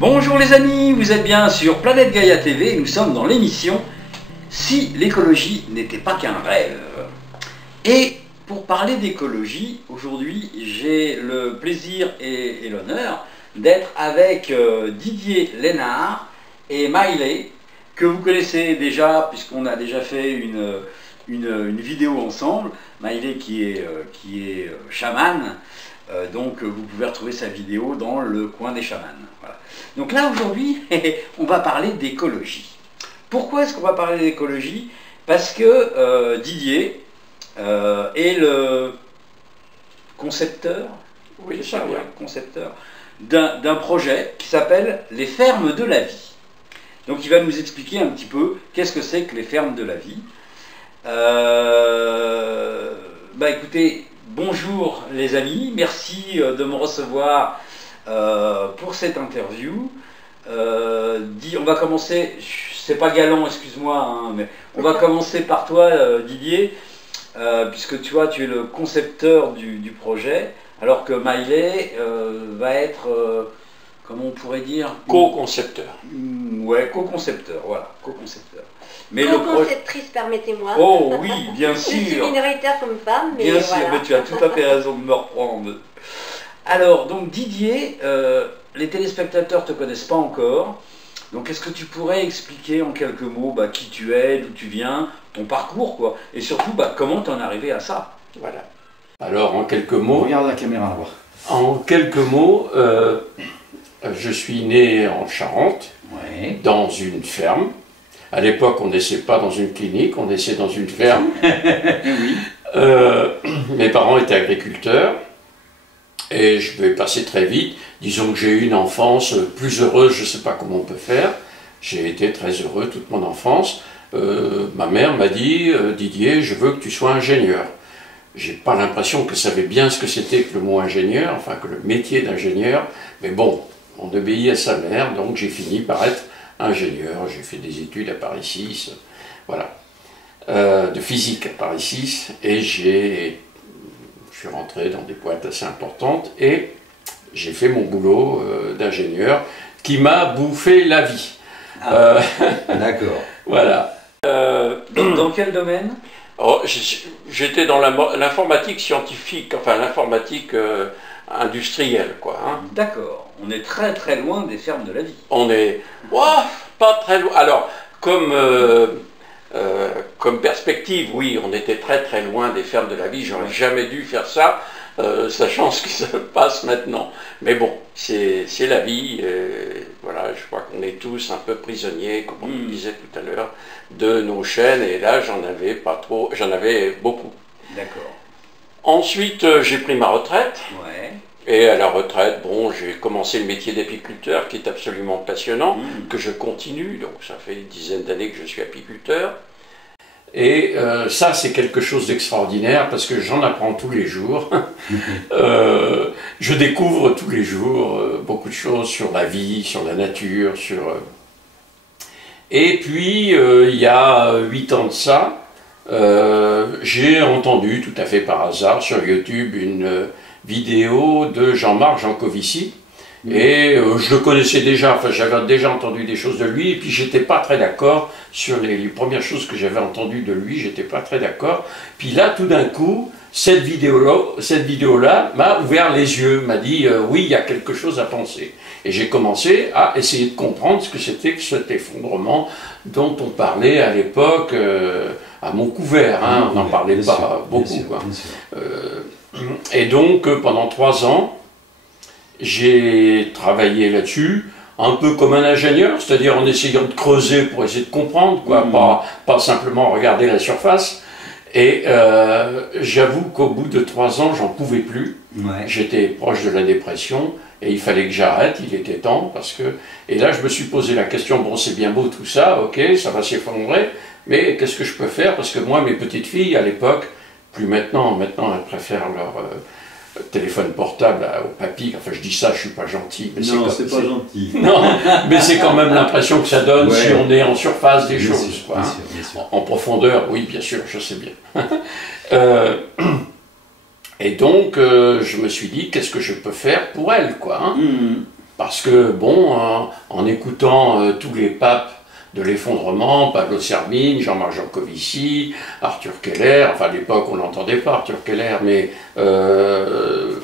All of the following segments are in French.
Bonjour les amis, vous êtes bien sur Planète Gaïa TV et nous sommes dans l'émission Si l'écologie n'était pas qu'un rêve. Et pour parler d'écologie, aujourd'hui j'ai le plaisir et l'honneur d'être avec Didier Lénard et Maïlé, que vous connaissez déjà puisqu'on a déjà fait une vidéo ensemble. Maïlé qui est chaman. Donc vous pouvez retrouver sa vidéo dans le coin des chamans. Voilà. Donc là aujourd'hui, on va parler d'écologie. Pourquoi est-ce qu'on va parler d'écologie? Parce que Didier est le concepteur, oui, ça, ouais, concepteur d'un projet qui s'appelle les fermes de la vie. Donc il va nous expliquer un petit peu qu'est-ce que c'est que les fermes de la vie. Écoutez, bonjour les amis, merci de me recevoir pour cette interview. On va commencer, c'est pas galant, excuse-moi, hein, mais on va commencer par toi Didier, puisque tu vois, tu es le concepteur du projet, alors que Maïlé va être, comment on pourrait dire, co-concepteur. Ouais, co-concepteur, voilà, co-concepteur. Mais co-conceptrice, permettez-moi. Oh oui, bien sûr. Je suis minoritaire comme femme, mais bien voilà. sûr, mais tu as tout à fait raison de me reprendre. Alors, donc Didier, les téléspectateurs ne te connaissent pas encore. Donc, est-ce que tu pourrais expliquer en quelques mots qui tu es, d'où tu viens, ton parcours, quoi, et surtout comment tu en es arrivé à ça? Voilà. Alors, en quelques mots. Regarde la caméra là-bas. En quelques mots, je suis né en Charente, ouais, dans une ferme. À l'époque, on n'essayait pas dans une clinique, on essayait dans une ferme. Oui. Mes parents étaient agriculteurs et je vais passer très vite. Disons que j'ai eu une enfance plus heureuse, je ne sais pas comment on peut faire. J'ai été très heureux toute mon enfance. Ma mère m'a dit « Didier, je veux que tu sois ingénieur ». J'ai pas l'impression qu'elle savait bien ce que c'était que le mot ingénieur, enfin que le métier d'ingénieur. Mais bon, on obéit à sa mère, donc j'ai fini par être ingénieur. J'ai fait des études à Paris 6, voilà, de physique à Paris 6, et je suis rentré dans des boîtes assez importantes et j'ai fait mon boulot d'ingénieur qui m'a bouffé la vie. Ah, d'accord. Voilà. Dans quel domaine? Oh, j'étais dans l'informatique scientifique, enfin l'informatique industrielle, quoi. Hein. D'accord. On est très très loin des fermes de la vie. On est, pas très loin. Alors, comme perspective, oui, on était très très loin des fermes de la vie. J'aurais jamais dû faire ça, sachant ce qui se passe maintenant. Mais bon, c'est la vie. Voilà, je crois qu'on est tous un peu prisonniers, comme on le disait tout à l'heure, de nos chaînes. Et là, j'en avais pas trop, j'en avais beaucoup. D'accord. Ensuite, j'ai pris ma retraite. Ouais. Et à la retraite, bon, j'ai commencé le métier d'apiculteur qui est absolument passionnant, que je continue, donc ça fait une dizaine d'années que je suis apiculteur. Et ça, c'est quelque chose d'extraordinaire parce que j'en apprends tous les jours. Je découvre tous les jours beaucoup de choses sur la vie, sur la nature, Et puis, il y a 8 ans de ça, j'ai entendu tout à fait par hasard sur YouTube une vidéo de Jean-Marc Jancovici, et je le connaissais déjà, enfin j'avais déjà entendu des choses de lui, et puis j'étais pas très d'accord sur les premières choses que j'avais entendues de lui, j'étais pas très d'accord. Puis là, tout d'un coup, cette vidéo-là m'a ouvert les yeux, m'a dit oui, il y a quelque chose à penser. Et j'ai commencé à essayer de comprendre ce que c'était que cet effondrement dont on parlait à l'époque à Montcouvert, hein, on n'en parlait pas beaucoup. Et donc, pendant 3 ans, j'ai travaillé là-dessus, un peu comme un ingénieur, c'est-à-dire en essayant de creuser pour essayer de comprendre, quoi, pas simplement regarder la surface. Et j'avoue qu'au bout de 3 ans, j'en pouvais plus. Ouais. J'étais proche de la dépression et il fallait que j'arrête, il était temps, parce que... Et là, je me suis posé la question, bon, c'est bien beau tout ça, ok, ça va s'effondrer, mais qu'est-ce que je peux faire? Parce que moi, mes petites filles, à l'époque, plus maintenant, elles préfèrent leur téléphone portable au papy. Enfin, je dis ça, je suis pas gentil. Mais non, c'est pas gentil. Non, mais c'est quand même l'impression que ça donne si on est en surface des choses. Sûr, quoi, hein. bien sûr. En profondeur, oui, bien sûr, je sais bien. Et donc, je me suis dit, qu'est-ce que je peux faire pour elle, quoi, hein. parce que, bon, en écoutant tous les papes de l'effondrement, Pablo Servigne, Jean-Marc Jancovici, Arthur Keller, enfin à l'époque on n'entendait pas Arthur Keller, mais plein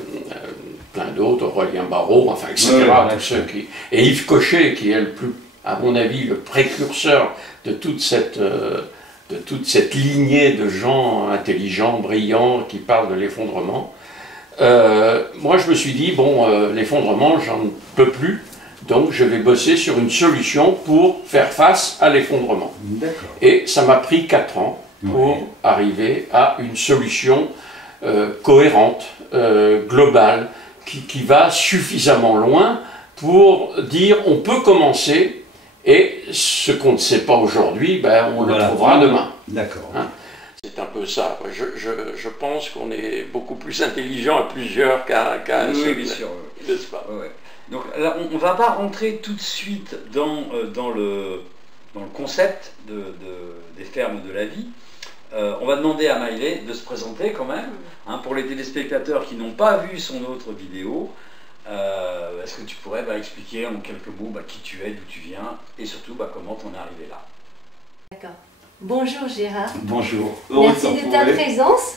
d'autres, Aurélien Barraud, enfin etc. Tous ceux qui, et Yves Cochet, qui est le plus, à mon avis, le précurseur de toute cette lignée de gens intelligents, brillants, qui parlent de l'effondrement. Moi je me suis dit, bon, l'effondrement, j'en peux plus. Donc je vais bosser sur une solution pour faire face à l'effondrement. Et ça m'a pris 4 ans pour arriver à une solution cohérente, globale, qui va suffisamment loin pour dire on peut commencer et ce qu'on ne sait pas aujourd'hui, ben, on le trouvera demain. D'accord. Hein? C'est un peu ça. Je pense qu'on est beaucoup plus intelligent à plusieurs qu'à un seul, n'est-ce pas? Donc là, on ne va pas rentrer tout de suite dans le concept des fermes de la vie. On va demander à Maïlé de se présenter quand même, hein, pour les téléspectateurs qui n'ont pas vu son autre vidéo. Est-ce que tu pourrais expliquer en quelques mots qui tu es, d'où tu viens, et surtout comment t'en es arrivé là? D'accord. Bonjour Gérard. Bonjour. Merci de ta présence.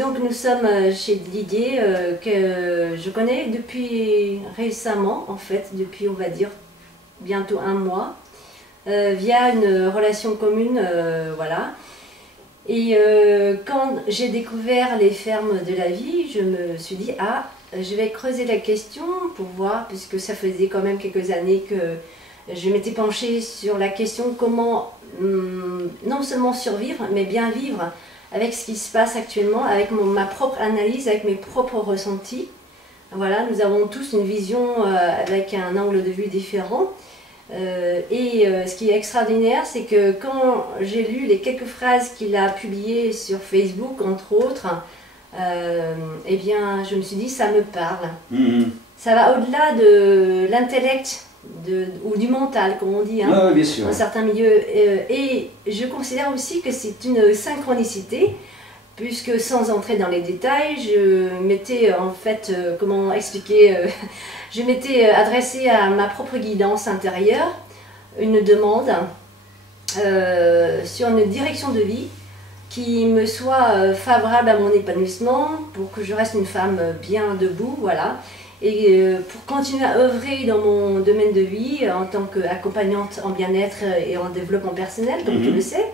Donc nous sommes chez Didier, que je connais depuis récemment, en fait, depuis on va dire bientôt 1 mois, via une relation commune, voilà. Et quand j'ai découvert les fermes de la vie, je me suis dit, ah, je vais creuser la question pour voir, puisque ça faisait quand même quelques années que je m'étais penchée sur la question comment non seulement survivre, mais bien vivre avec ce qui se passe actuellement, avec ma propre analyse, avec mes propres ressentis. Voilà, nous avons tous une vision avec un angle de vue différent. Ce qui est extraordinaire, c'est que quand j'ai lu les quelques phrases qu'il a publiées sur Facebook, entre autres, eh bien, je me suis dit, ça me parle. Ça va au-delà de l'intellect ou du mental, comme on dit, hein, bien sûr. dans certains milieux. Et je considère aussi que c'est une synchronicité, puisque sans entrer dans les détails, je m'étais en fait, comment expliquer, je m'étais adressée à ma propre guidance intérieure, une demande sur une direction de vie qui me soit favorable à mon épanouissement, pour que je reste une femme bien debout, voilà. Et pour continuer à œuvrer dans mon domaine de vie en tant qu'accompagnante en bien-être et en développement personnel, comme tu le sais.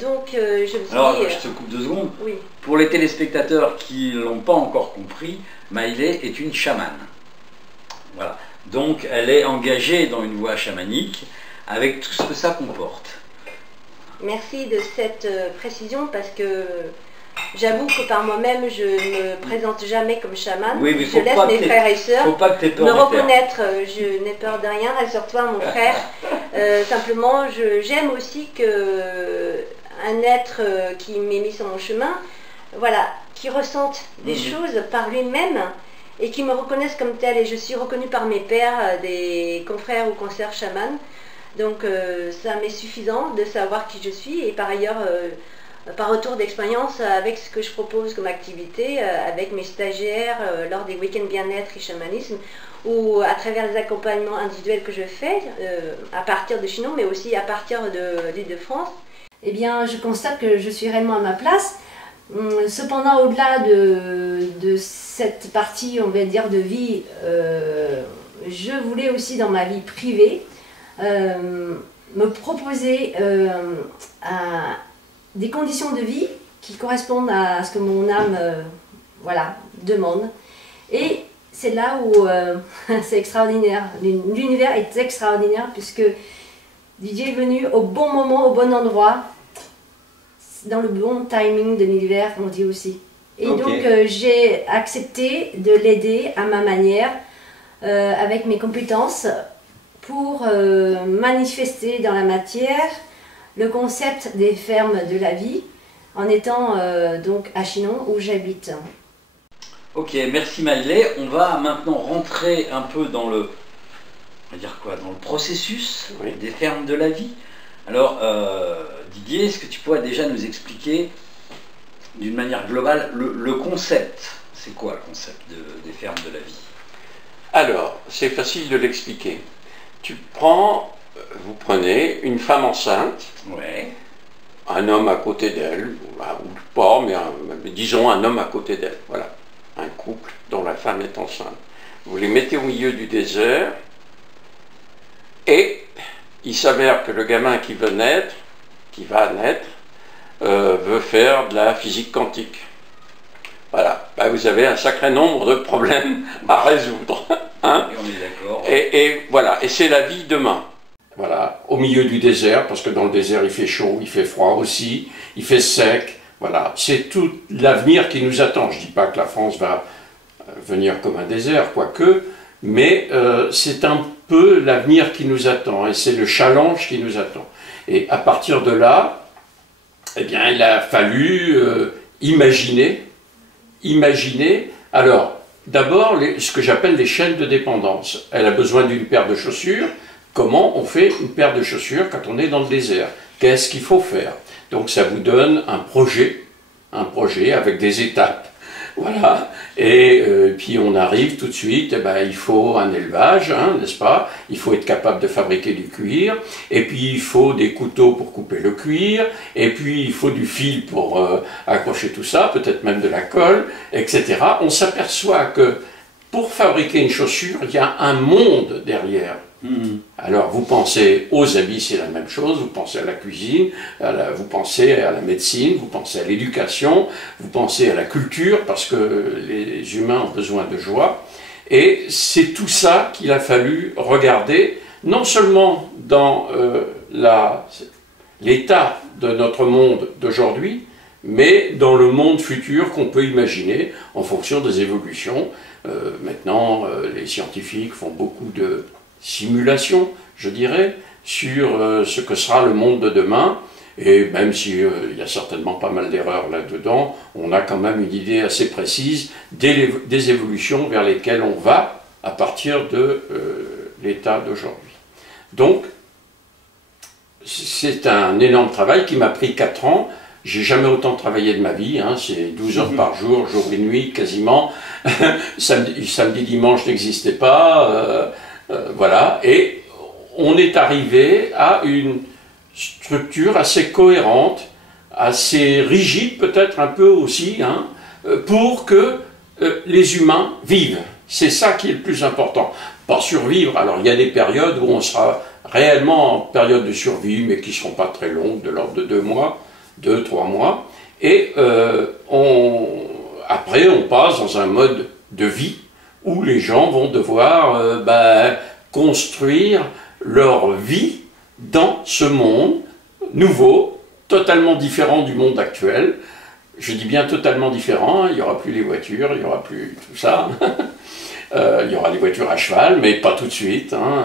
Donc je me suis dit... Alors, je te coupe 2 secondes. Oui. Pour les téléspectateurs qui ne l'ont pas encore compris, Maïlé est une chamane. Voilà. Donc elle est engagée dans une voie chamanique avec tout ce que ça comporte. Merci de cette précision, parce que j'avoue que par moi-même, je ne me présente jamais comme chamane. Oui, je laisse mes frères et sœurs me reconnaître. Je n'ai peur de rien, rassure-toi mon frère. Simplement, j'aime aussi qu'un être qui m'est mis sur mon chemin, voilà, qui ressente des choses par lui-même et qui me reconnaisse comme telle. Et je suis reconnue par mes pairs, des confrères ou consoeurs chamanes. Donc ça m'est suffisant de savoir qui je suis, et par ailleurs, par retour d'expérience, avec ce que je propose comme activité, avec mes stagiaires, lors des week-ends bien-être et chamanisme, ou à travers les accompagnements individuels que je fais, à partir de Chinon, mais aussi à partir de l'Île-de-France, eh bien je constate que je suis réellement à ma place. Cependant, au-delà de cette partie, on va dire, de vie, je voulais aussi dans ma vie privée, me proposer des conditions de vie qui correspondent à ce que mon âme voilà, demande. Et c'est là où c'est extraordinaire. L'univers est extraordinaire, puisque Didier est venu au bon moment, au bon endroit, dans le bon timing de l'univers, on dit aussi. Et donc j'ai accepté de l'aider à ma manière, avec mes compétences, pour manifester dans la matière le concept des fermes de la vie, en étant donc à Chinon, où j'habite. Ok, merci Maïlé. On va maintenant rentrer un peu dans le, on va dire quoi, dans le processus des fermes de la vie. Alors Didier, est-ce que tu pourrais déjà nous expliquer d'une manière globale le concept? C'est quoi le concept des fermes de la vie? Alors, c'est facile de l'expliquer. Vous prenez une femme enceinte, Ouais. un homme à côté d'elle, ou pas, mais disons un homme à côté d'elle, voilà. Un couple dont la femme est enceinte. Vous les mettez au milieu du désert, et il s'avère que le gamin qui va naître, veut faire de la physique quantique. Voilà, ben, vous avez un sacré nombre de problèmes à résoudre. Hein, et on est d'accord. et voilà, et c'est la vie demain. Voilà, au milieu du désert, parce que dans le désert il fait chaud, il fait froid aussi, il fait sec. Voilà, c'est tout l'avenir qui nous attend. Je ne dis pas que la France va venir comme un désert, quoique, mais c'est un peu l'avenir qui nous attend, et c'est le challenge qui nous attend. Et à partir de là, eh bien, il a fallu imaginer. Alors, d'abord, ce que j'appelle les chaînes de dépendance. Elle a besoin d'une paire de chaussures. Comment on fait une paire de chaussures quand on est dans le désert? Qu'est-ce qu'il faut faire? Donc ça vous donne un projet avec des étapes. Voilà, et puis on arrive tout de suite, eh ben, il faut un élevage, hein, n'est-ce pas? Il faut être capable de fabriquer du cuir, et puis il faut des couteaux pour couper le cuir, et puis il faut du fil pour accrocher tout ça, peut-être même de la colle, etc. On s'aperçoit que pour fabriquer une chaussure, il y a un monde derrière. Alors vous pensez aux habits, c'est la même chose, vous pensez à la cuisine, vous pensez à la médecine, vous pensez à l'éducation, vous pensez à la culture, parce que les humains ont besoin de joie. Et c'est tout ça qu'il a fallu regarder, non seulement dans l'état de notre monde d'aujourd'hui, mais dans le monde futur qu'on peut imaginer en fonction des évolutions. Maintenant, les scientifiques font beaucoup de simulation, je dirais, sur ce que sera le monde de demain, et même s'il y a certainement pas mal d'erreurs là-dedans, on a quand même une idée assez précise des évolutions vers lesquelles on va à partir de l'état d'aujourd'hui. Donc, c'est un énorme travail qui m'a pris 4 ans. J'ai jamais autant travaillé de ma vie, hein, c'est 12 heures par jour, jour et nuit, quasiment. samedi, dimanche n'existait pas. Voilà, et on est arrivé à une structure assez cohérente, assez rigide peut-être un peu aussi, hein, pour que les humains vivent. C'est ça qui est le plus important. Pas survivre, alors il y a des périodes où on sera réellement en période de survie, mais qui ne seront pas très longues, de l'ordre de 2 mois, 2-3 mois, et après on passe dans un mode de vie où les gens vont devoir construire leur vie dans ce monde nouveau, totalement différent du monde actuel. Je dis bien totalement différent, hein, il n'y aura plus les voitures, il n'y aura plus tout ça. Il y aura les voitures à cheval, mais pas tout de suite. Hein.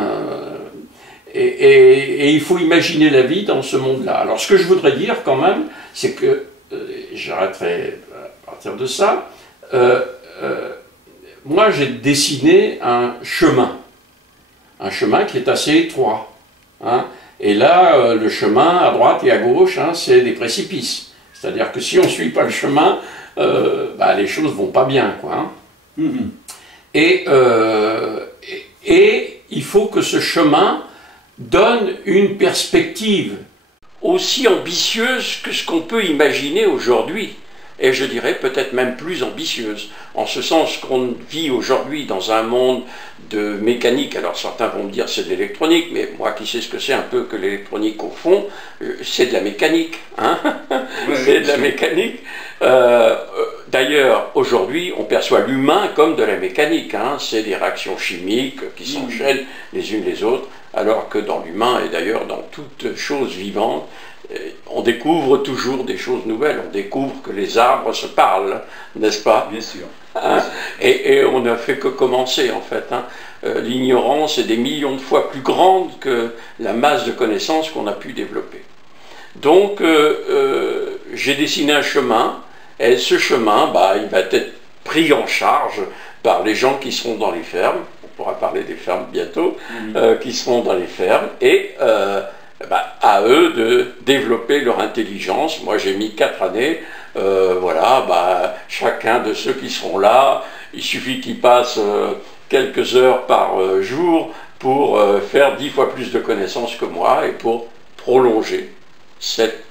Et il faut imaginer la vie dans ce monde-là. Alors ce que je voudrais dire quand même, c'est que, j'arrêterai à partir de ça, moi j'ai dessiné un chemin qui est assez étroit. Hein. Et là, le chemin à droite et à gauche, hein, c'est des précipices. C'est-à-dire que si on ne suit pas le chemin, les choses ne vont pas bien, quoi. Hein. Et il faut que ce chemin donne une perspective aussi ambitieuse que ce qu'on peut imaginer aujourd'hui. Et je dirais peut-être même plus ambitieuse, en ce sens qu'on vit aujourd'hui dans un monde de mécanique. Alors certains vont me dire c'est de l'électronique, mais moi qui sais ce que c'est un peu que l'électronique au fond, c'est de la mécanique. Hein. C'est de la mécanique. D'ailleurs, aujourd'hui, on perçoit l'humain comme de la mécanique. Hein. C'est des réactions chimiques qui s'enchaînent les unes les autres, alors que dans l'humain, et d'ailleurs dans toute chose vivante, on découvre toujours des choses nouvelles. On découvre que les arbres se parlent, n'est-ce pas? Bien sûr. Hein? Et on n'a fait que commencer, en fait. Hein. L'ignorance est des millions de fois plus grande que la masse de connaissances qu'on a pu développer. Donc, j'ai dessiné un chemin, et ce chemin, il va être pris en charge par les gens qui seront dans les fermes. On pourra parler des fermes bientôt, qui seront dans les fermes, et à eux de développer leur intelligence. Moi j'ai mis 4 années, chacun de ceux qui seront là, il suffit qu'ils passent quelques heures par jour pour faire 10 fois plus de connaissances que moi et pour prolonger cette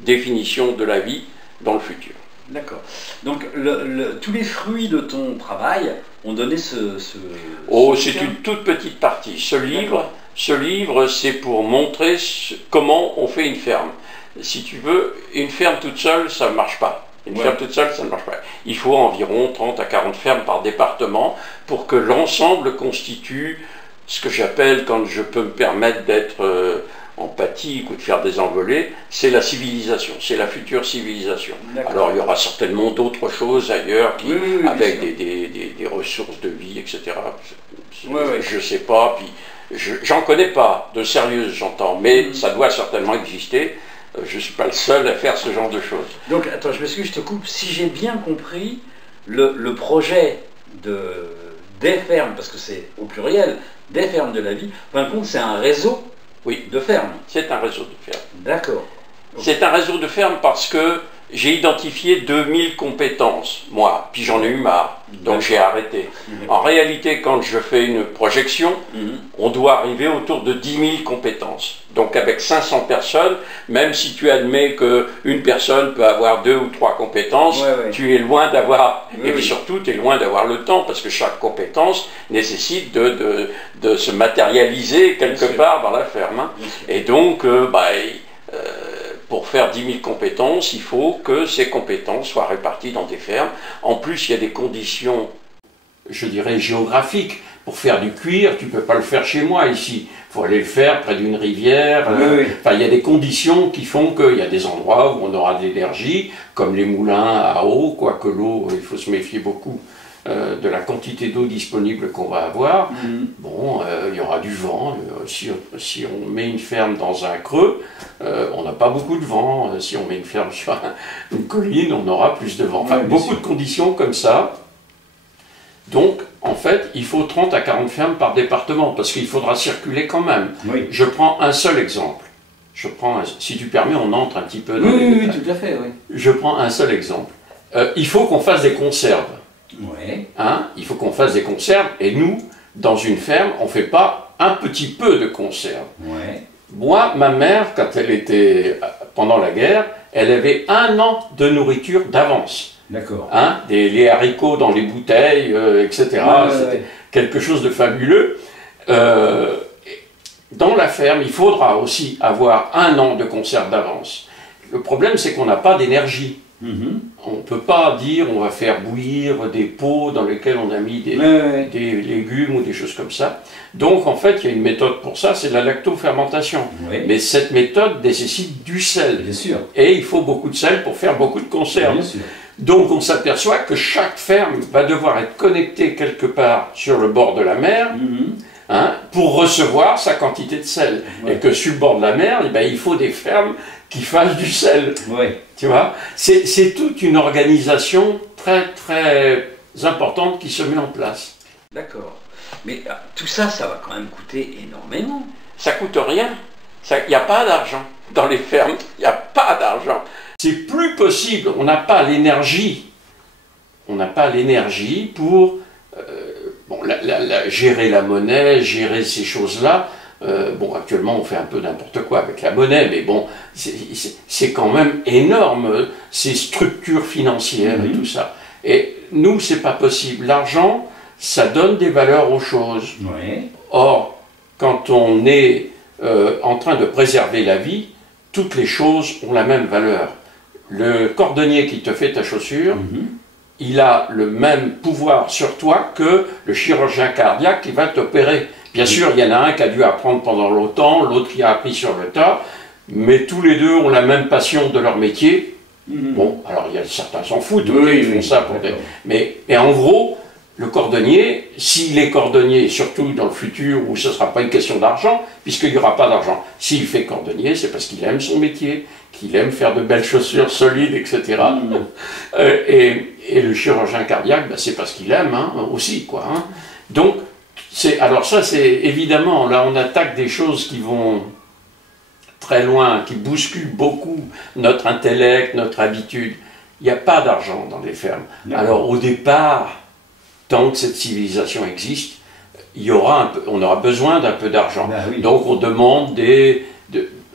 définition de la vie dans le futur. D'accord. Donc tous les fruits de ton travail ont donné Oh, c'est une toute petite partie. Ce livre, c'est pour montrer comment on fait une ferme. Si tu veux, une ferme toute seule, ça ne marche pas. Une ferme toute seule, ça ne marche pas. Il faut environ 30 à 40 fermes par département pour que l'ensemble constitue ce que j'appelle, quand je peux me permettre d'être empathique ou de faire des envolées, c'est la civilisation, c'est la future civilisation. Alors il y aura certainement d'autres choses ailleurs avec des ressources de vie, etc. Je ne sais pas, puis j'en connais pas de sérieuses, j'entends, mais ça doit certainement exister. Je ne suis pas le seul à faire ce genre de choses. Donc attends, je m'excuse, je te coupe. Si j'ai bien compris, le projet des fermes, parce que c'est au pluriel, des fermes de la vie, en fin de compte, c'est un réseau. Oui, de fermes. C'est un réseau de fermes. D'accord. C'est un réseau de fermes parce que j'ai identifié 2000 compétences, moi, puis j'en ai eu marre, donc j'ai arrêté. En réalité, quand je fais une projection, on doit arriver autour de 10 000 compétences. Donc avec 500 personnes, même si tu admets qu'une personne peut avoir 2 ou 3 compétences, tu es loin d'avoir, et puis surtout tu es loin d'avoir le temps, parce que chaque compétence nécessite de se matérialiser quelque part dans la ferme. Hein. Et donc, pour faire 10 000 compétences, il faut que ces compétences soient réparties dans des fermes. En plus, il y a des conditions, je dirais, géographiques. Pour faire du cuir, tu ne peux pas le faire chez moi ici. Il faut aller le faire près d'une rivière. Enfin, il y a des conditions qui font qu'il y a des endroits où on aura de l'énergie, comme les moulins à eau, quoique l'eau, il faut se méfier beaucoup de la quantité d'eau disponible qu'on va avoir. Bon, il y aura du vent. Si on met une ferme dans un creux, on n'a pas beaucoup de vent. Si on met une ferme sur une colline, on aura plus de vent. Enfin, beaucoup de conditions comme ça. Donc, en fait, il faut 30 à 40 fermes par département, parce qu'il faudra circuler quand même. Je prends un seul exemple. Si tu permets, on entre un petit peu dans les détails. Oui, tout à fait. Je prends un seul exemple. Il faut qu'on fasse des conserves. Hein, il faut qu'on fasse des conserves, et nous, dans une ferme, on ne fait pas un petit peu de conserves. Moi, ma mère, quand elle était pendant la guerre, elle avait 1 an de nourriture d'avance. D'accord. Hein, les haricots dans les bouteilles, etc. C'était quelque chose de fabuleux. Dans la ferme, il faudra aussi avoir 1 an de conserve d'avance. Le problème, c'est qu'on n'a pas d'énergie. On ne peut pas dire on va faire bouillir des pots dans lesquels on a mis des légumes ou des choses comme ça. Donc en fait, il y a une méthode pour ça, c'est la lactofermentation. Mais cette méthode nécessite du sel. Bien sûr. Et il faut beaucoup de sel pour faire beaucoup de conserves. Bien sûr. Donc on s'aperçoit que chaque ferme va devoir être connectée quelque part sur le bord de la mer pour recevoir sa quantité de sel. Et que sur le bord de la mer, il faut des fermes qui fassent du sel. Tu vois, c'est toute une organisation très très importante qui se met en place. D'accord. Mais tout ça, ça va quand même coûter énormément. Ça coûte rien. Il n'y a pas d'argent dans les fermes. Il n'y a pas d'argent. C'est plus possible. On n'a pas l'énergie. On n'a pas l'énergie pour gérer la monnaie, gérer ces choses-là. Actuellement, on fait un peu n'importe quoi avec la monnaie, mais bon, c'est quand même énorme, ces structures financières et tout ça. Et nous, c'est pas possible. L'argent, ça donne des valeurs aux choses. Or, quand on est en train de préserver la vie, toutes les choses ont la même valeur. Le cordonnier qui te fait ta chaussure, il a le même pouvoir sur toi que le chirurgien cardiaque qui va t'opérer. Bien sûr, il y en a un qui a dû apprendre pendant longtemps, l'autre qui a appris sur le tas, mais tous les deux ont la même passion de leur métier. Bon, alors il y a certains s'en foutent, ils font ça pour des... Mais en gros, le cordonnier, s'il est cordonnier, surtout dans le futur où ce ne sera pas une question d'argent, puisqu'il n'y aura pas d'argent, s'il fait cordonnier, c'est parce qu'il aime son métier, qu'il aime faire de belles chaussures solides, etc. Et le chirurgien cardiaque, c'est parce qu'il aime aussi, quoi. Donc, alors ça, c'est évidemment, là on attaque des choses qui vont très loin, qui bousculent beaucoup notre intellect, notre habitude. Il n'y a pas d'argent dans les fermes. Alors au départ, tant que cette civilisation existe, on aura besoin d'un peu d'argent. Ben oui. Donc on demande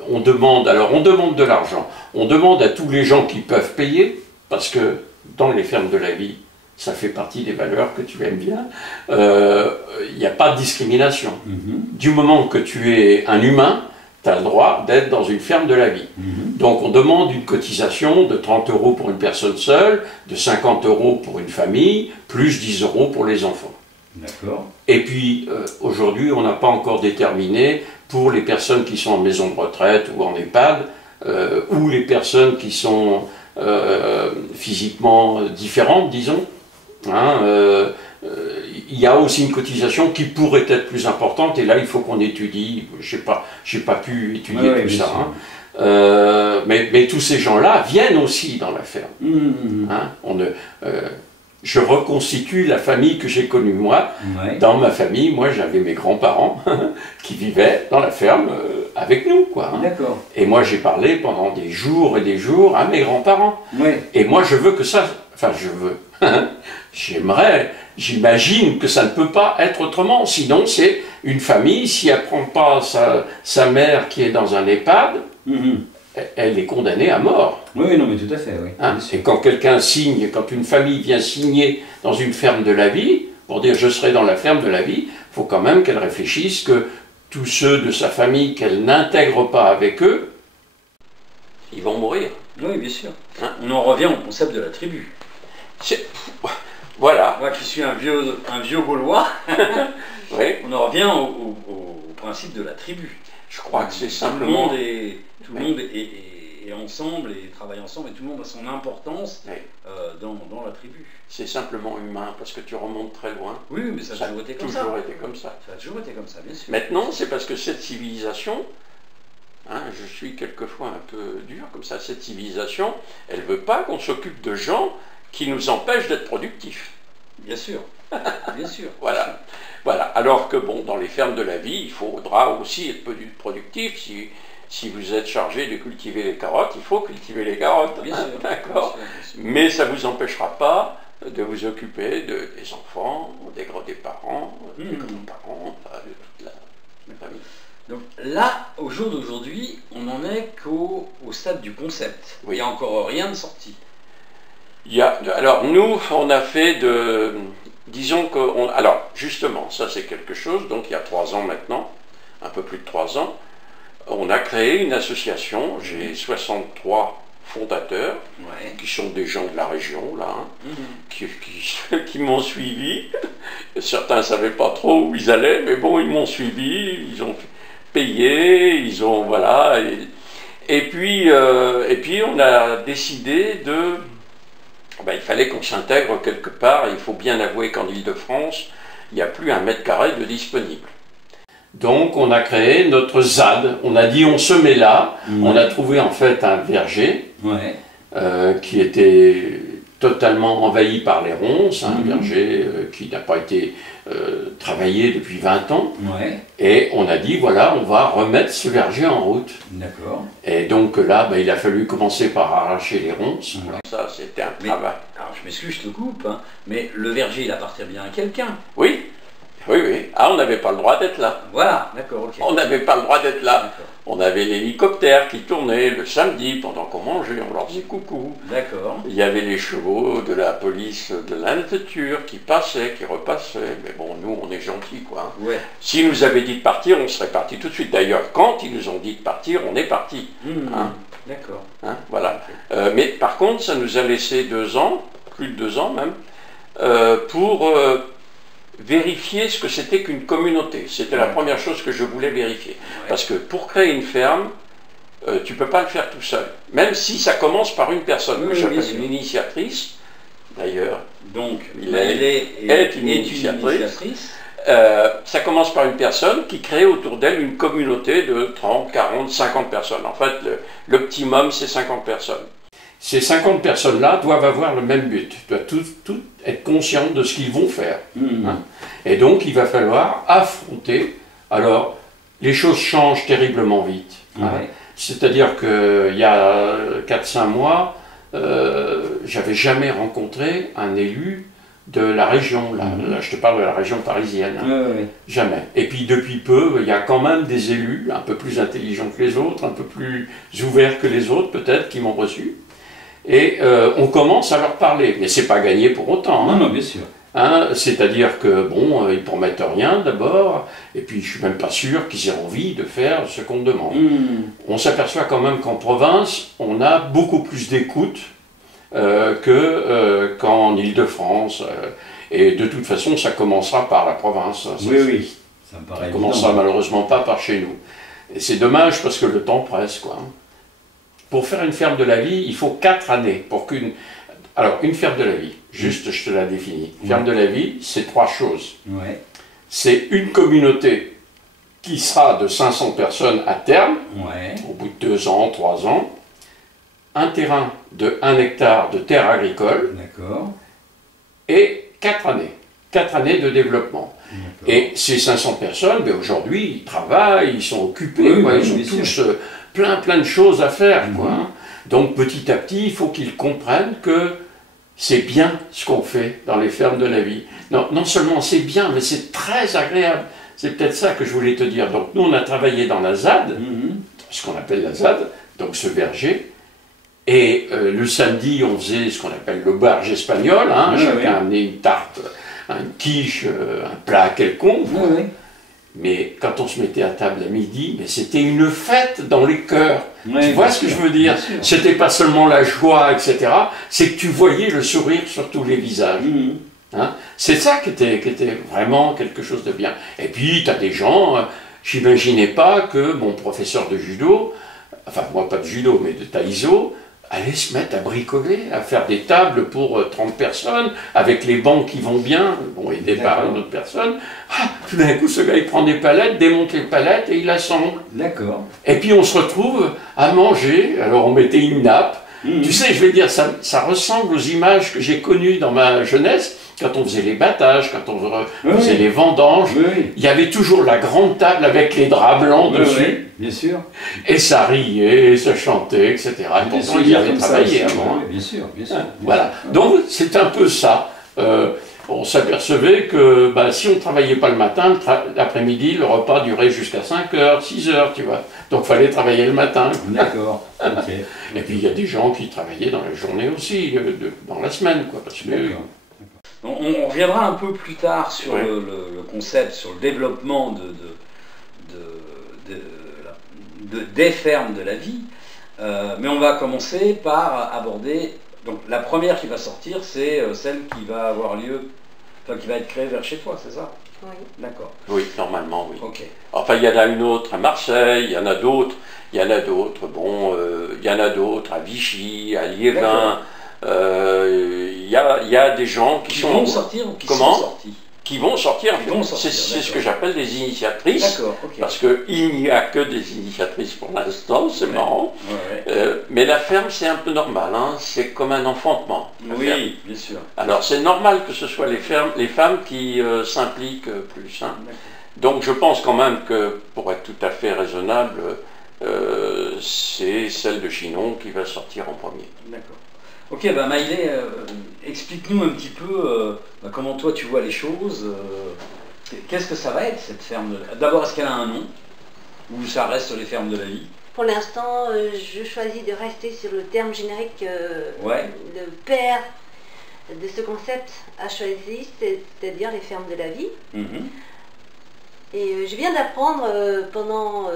on demande de l'argent. On demande à tous les gens qui peuvent payer, parce que dans les fermes de la vie, ça fait partie des valeurs que tu aimes bien, il n'y a pas de discrimination. Du moment que tu es un humain, tu as le droit d'être dans une ferme de la vie. Donc on demande une cotisation de 30 € pour une personne seule, de 50 € pour une famille, plus 10 € pour les enfants. D'accord. Et puis aujourd'hui, on n'a pas encore déterminé pour les personnes qui sont en maison de retraite ou en EHPAD, ou les personnes qui sont physiquement différentes, disons. Il y a aussi une cotisation qui pourrait être plus importante, et là il faut qu'on étudie. Je n'ai pas pu étudier tout ça. Mais tous ces gens-là viennent aussi dans la ferme. Je reconstitue la famille que j'ai connue moi. Dans ma famille, moi j'avais mes grands-parents qui vivaient dans la ferme avec nous, quoi. D'accord. Et moi j'ai parlé pendant des jours et des jours à mes grands-parents. Et moi je veux que ça, j'imagine que ça ne peut pas être autrement. Sinon c'est une famille, si elle ne prend pas sa mère qui est dans un EHPAD, elle est condamnée à mort. Oui, non, mais tout à fait, oui. Et quand quelqu'un signe, quand une famille vient signer dans une ferme de la vie, pour dire je serai dans la ferme de la vie, il faut quand même qu'elle réfléchisse que tous ceux de sa famille qu'elle n'intègre pas avec eux, ils vont mourir. Oui, bien sûr. On en revient au concept de la tribu. Voilà. Moi qui suis un vieux Gaulois, Oui. on en revient au principe de la tribu. Je crois que c'est simplement... Tout le monde est ensemble et travaille ensemble, et tout le monde a son importance dans la tribu. C'est simplement humain, parce que tu remontes très loin. Oui, mais ça a toujours été comme ça. Ça a toujours été comme ça, bien sûr. Maintenant, c'est parce que cette civilisation, je suis quelquefois un peu dur comme ça, cette civilisation, elle ne veut pas qu'on s'occupe de gens qui nous empêchent d'être productifs. Bien sûr, bien sûr. Voilà. Voilà. Alors que bon, dans les fermes de la vie, il faudra aussi être productif. Si vous êtes chargé de cultiver les carottes, il faut cultiver les carottes. Bien sûr. D'accord. Mais ça ne vous empêchera pas de vous occuper des enfants, des parents, des grands-parents, de toute la famille. Donc là, au jour d'aujourd'hui, on n'en est qu'au stade du concept. Oui. Il n'y a encore rien de sorti. Alors nous, on a fait disons que... alors justement, ça c'est quelque chose, donc il y a 3 ans maintenant, un peu plus de 3 ans, on a créé une association, j'ai 63 fondateurs, qui sont des gens de la région, là, qui m'ont suivi. Certains ne savaient pas trop où ils allaient, mais bon, ils m'ont suivi, ils ont payé, ils ont... voilà. Et puis on a décidé de... il fallait qu'on s'intègre quelque part, et il faut bien avouer qu'en Île-de-France, il n'y a plus 1 mètre carré de disponible. Donc on a créé notre ZAD, on a dit on se met là, on a trouvé en fait un verger qui était totalement envahi par les ronces, un verger qui n'a pas été travaillé depuis 20 ans, et on a dit voilà, on va remettre ce verger en route. D'accord. Et donc là, il a fallu commencer par arracher les ronces. Ça, c'était un travail. Alors je m'excuse, je te coupe, mais le verger, il appartient bien à quelqu'un. Oui. On n'avait pas le droit d'être là. Voilà, d'accord, ok. On n'avait pas le droit d'être là. On avait l'hélicoptère qui tournait le samedi pendant qu'on mangeait, on leur disait coucou. D'accord. Il y avait les chevaux de la police de la nature qui passaient, qui repassaient. Mais bon, nous, on est gentils, quoi. Ouais. S'ils nous avaient dit de partir, on serait parti tout de suite. D'ailleurs, quand ils nous ont dit de partir, on est parti. D'accord. Voilà. Mais par contre, ça nous a laissé 2 ans, plus de 2 ans même, pour... vérifier ce que c'était qu'une communauté. C'était la première chose que je voulais vérifier. Parce que pour créer une ferme, tu ne peux pas le faire tout seul. Même si ça commence par une personne, que j'appelle une initiatrice, d'ailleurs. Donc, elle est une initiatrice. Ça commence par une personne qui crée autour d'elle une communauté de 30, 40, 50 personnes. En fait, l'optimum, c'est 50 personnes. Ces 50 personnes-là doivent avoir le même but, doivent toutes être conscientes de ce qu'ils vont faire. Et donc, il va falloir affronter. Alors, les choses changent terriblement vite. C'est-à-dire qu'il y a 4-5 mois, j'avais jamais rencontré un élu de la région. Là, je te parle de la région parisienne. Hein. Oui. Jamais. Et puis depuis peu, il y a quand même des élus un peu plus intelligents que les autres, un peu plus ouverts que les autres peut-être, qui m'ont reçu. Et on commence à leur parler. Mais c'est pas gagné pour autant. Hein. Non, bien sûr. Hein, c'est-à-dire que, bon, ils promettent rien d'abord, et puis je suis même pas sûr qu'ils aient envie de faire ce qu'on demande. On s'aperçoit quand même qu'en province, on a beaucoup plus d'écoute qu'en Île-de-France. Et de toute façon, ça commencera par la province. Hein, oui. Ça me paraît ça évident. commencera malheureusement pas par chez nous. Et c'est dommage parce que le temps presse, quoi. Pour faire une ferme de la vie, il faut 4 années pour qu'une... Alors, une ferme de la vie, juste je te la définis. Ferme de la vie, c'est 3 choses. Ouais. C'est une communauté qui sera de 500 personnes à terme, au bout de 2 ans, 3 ans. Un terrain de 1 hectare de terre agricole. D'accord. Et 4 années. 4 années de développement. Et ces 500 personnes, ben aujourd'hui, ils travaillent, ils sont occupés, quoi, ils ont tous plein de choses à faire. Quoi, hein. Donc petit à petit, il faut qu'ils comprennent que c'est bien ce qu'on fait dans les fermes de la vie. Non seulement c'est bien, mais c'est très agréable. C'est peut-être ça que je voulais te dire. Donc nous, on a travaillé dans la ZAD, ce qu'on appelle la ZAD, donc ce verger. Et le samedi, on faisait ce qu'on appelle le barge espagnol. Hein, chacun amenait une tarte, une quiche, un plat quelconque. Mais quand on se mettait à table à midi, mais c'était une fête dans les cœurs. Tu vois ce que je veux dire? C'était pas seulement la joie, etc. C'est que tu voyais le sourire sur tous les visages. Hein? C'est ça qui était vraiment quelque chose de bien. Et puis, tu as des gens, j'imaginais pas que mon professeur de judo, enfin moi pas de judo, mais de taïso, allait se mettre à bricoler, à faire des tables pour 30 personnes, avec les bancs qui vont bien, bon, aidé par une autre personne. Ah, tout d'un coup, ce gars, il prend des palettes, démonte les palettes et il assemble. D'accord. Et puis on se retrouve à manger, alors on mettait une nappe. Tu sais, je vais dire, ça ressemble aux images que j'ai connues dans ma jeunesse, quand on faisait les battages, quand on faisait les vendanges, il y avait toujours la grande table avec les draps blancs dessus. Bien sûr. Et ça riait, ça chantait, etc. Et pourtant, ils y avaient travaillé avant. Bien sûr. Voilà. Donc, c'est un peu ça. On s'apercevait que si on ne travaillait pas le matin, l'après-midi, le repas durait jusqu'à 5 heures, 6 heures, tu vois. Donc, il fallait travailler le matin. D'accord. Et puis, il y a des gens qui travaillaient dans la journée aussi, dans la semaine, quoi. Parce que, on reviendra un peu plus tard sur le concept, sur le développement des fermes de la vie, mais on va commencer par aborder, donc la première qui va sortir, c'est celle qui va avoir lieu, enfin qui va être créée vers chez toi, c'est ça? Oui. D'accord. Oui, normalement, oui. Ok. Enfin, il y en a une autre à Marseille, il y en a d'autres, bon, il y en a d'autres à Vichy, à Liévin. Il y a des gens qui vont sortir ou qui sont sortis? Qui vont sortir. C'est ce que j'appelle des initiatrices. D'accord, ok. Parce qu'il n'y a que des initiatrices pour l'instant, c'est marrant. Mais la ferme, c'est un peu normal, hein, c'est comme un enfantement. Oui, bien sûr. Alors c'est normal que ce soit les femmes qui s'impliquent plus. Hein. Donc je pense quand même que, pour être tout à fait raisonnable, c'est celle de Chinon qui va sortir en premier. D'accord. Ok, Maïlé, explique-nous un petit peu comment toi tu vois les choses. Qu'est-ce que ça va être cette ferme? D'abord, est-ce qu'elle a un nom? Ou ça reste les fermes de la vie? Pour l'instant, je choisis de rester sur le terme générique le père de ce concept a choisi, c'est-à-dire les fermes de la vie. Et je viens d'apprendre pendant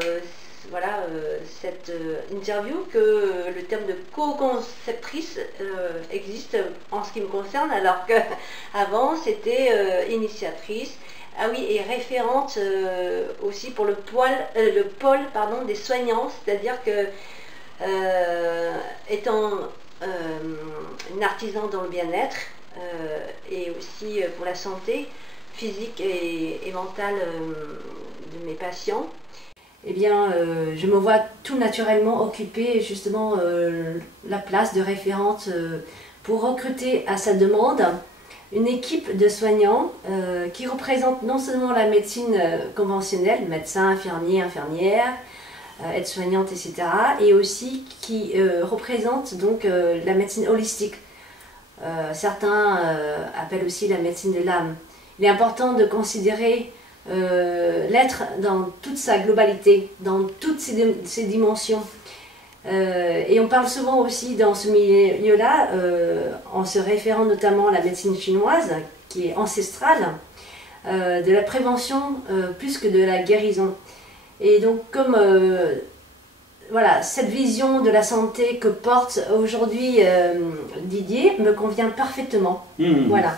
cette interview que le terme de co-conceptrice existe en ce qui me concerne, alors qu'avant c'était initiatrice. Ah oui, et référente aussi pour le pôle des soignants, c'est-à-dire que étant une artisan dans le bien-être et aussi pour la santé physique et mentale de mes patients, eh bien, je me vois tout naturellement occuper justement la place de référente pour recruter à sa demande une équipe de soignants qui représente non seulement la médecine conventionnelle, médecins, infirmiers, infirmières, aides-soignantes, etc., et aussi qui représente donc la médecine holistique. certains appellent aussi la médecine de l'âme. Il est important de considérer l'être dans toute sa globalité, dans toutes ses dimensions. Et on parle souvent aussi dans ce milieu-là, en se référant notamment à la médecine chinoise, qui est ancestrale, de la prévention plus que de la guérison. Et donc comme voilà, cette vision de la santé que porte aujourd'hui Didier me convient parfaitement. Voilà.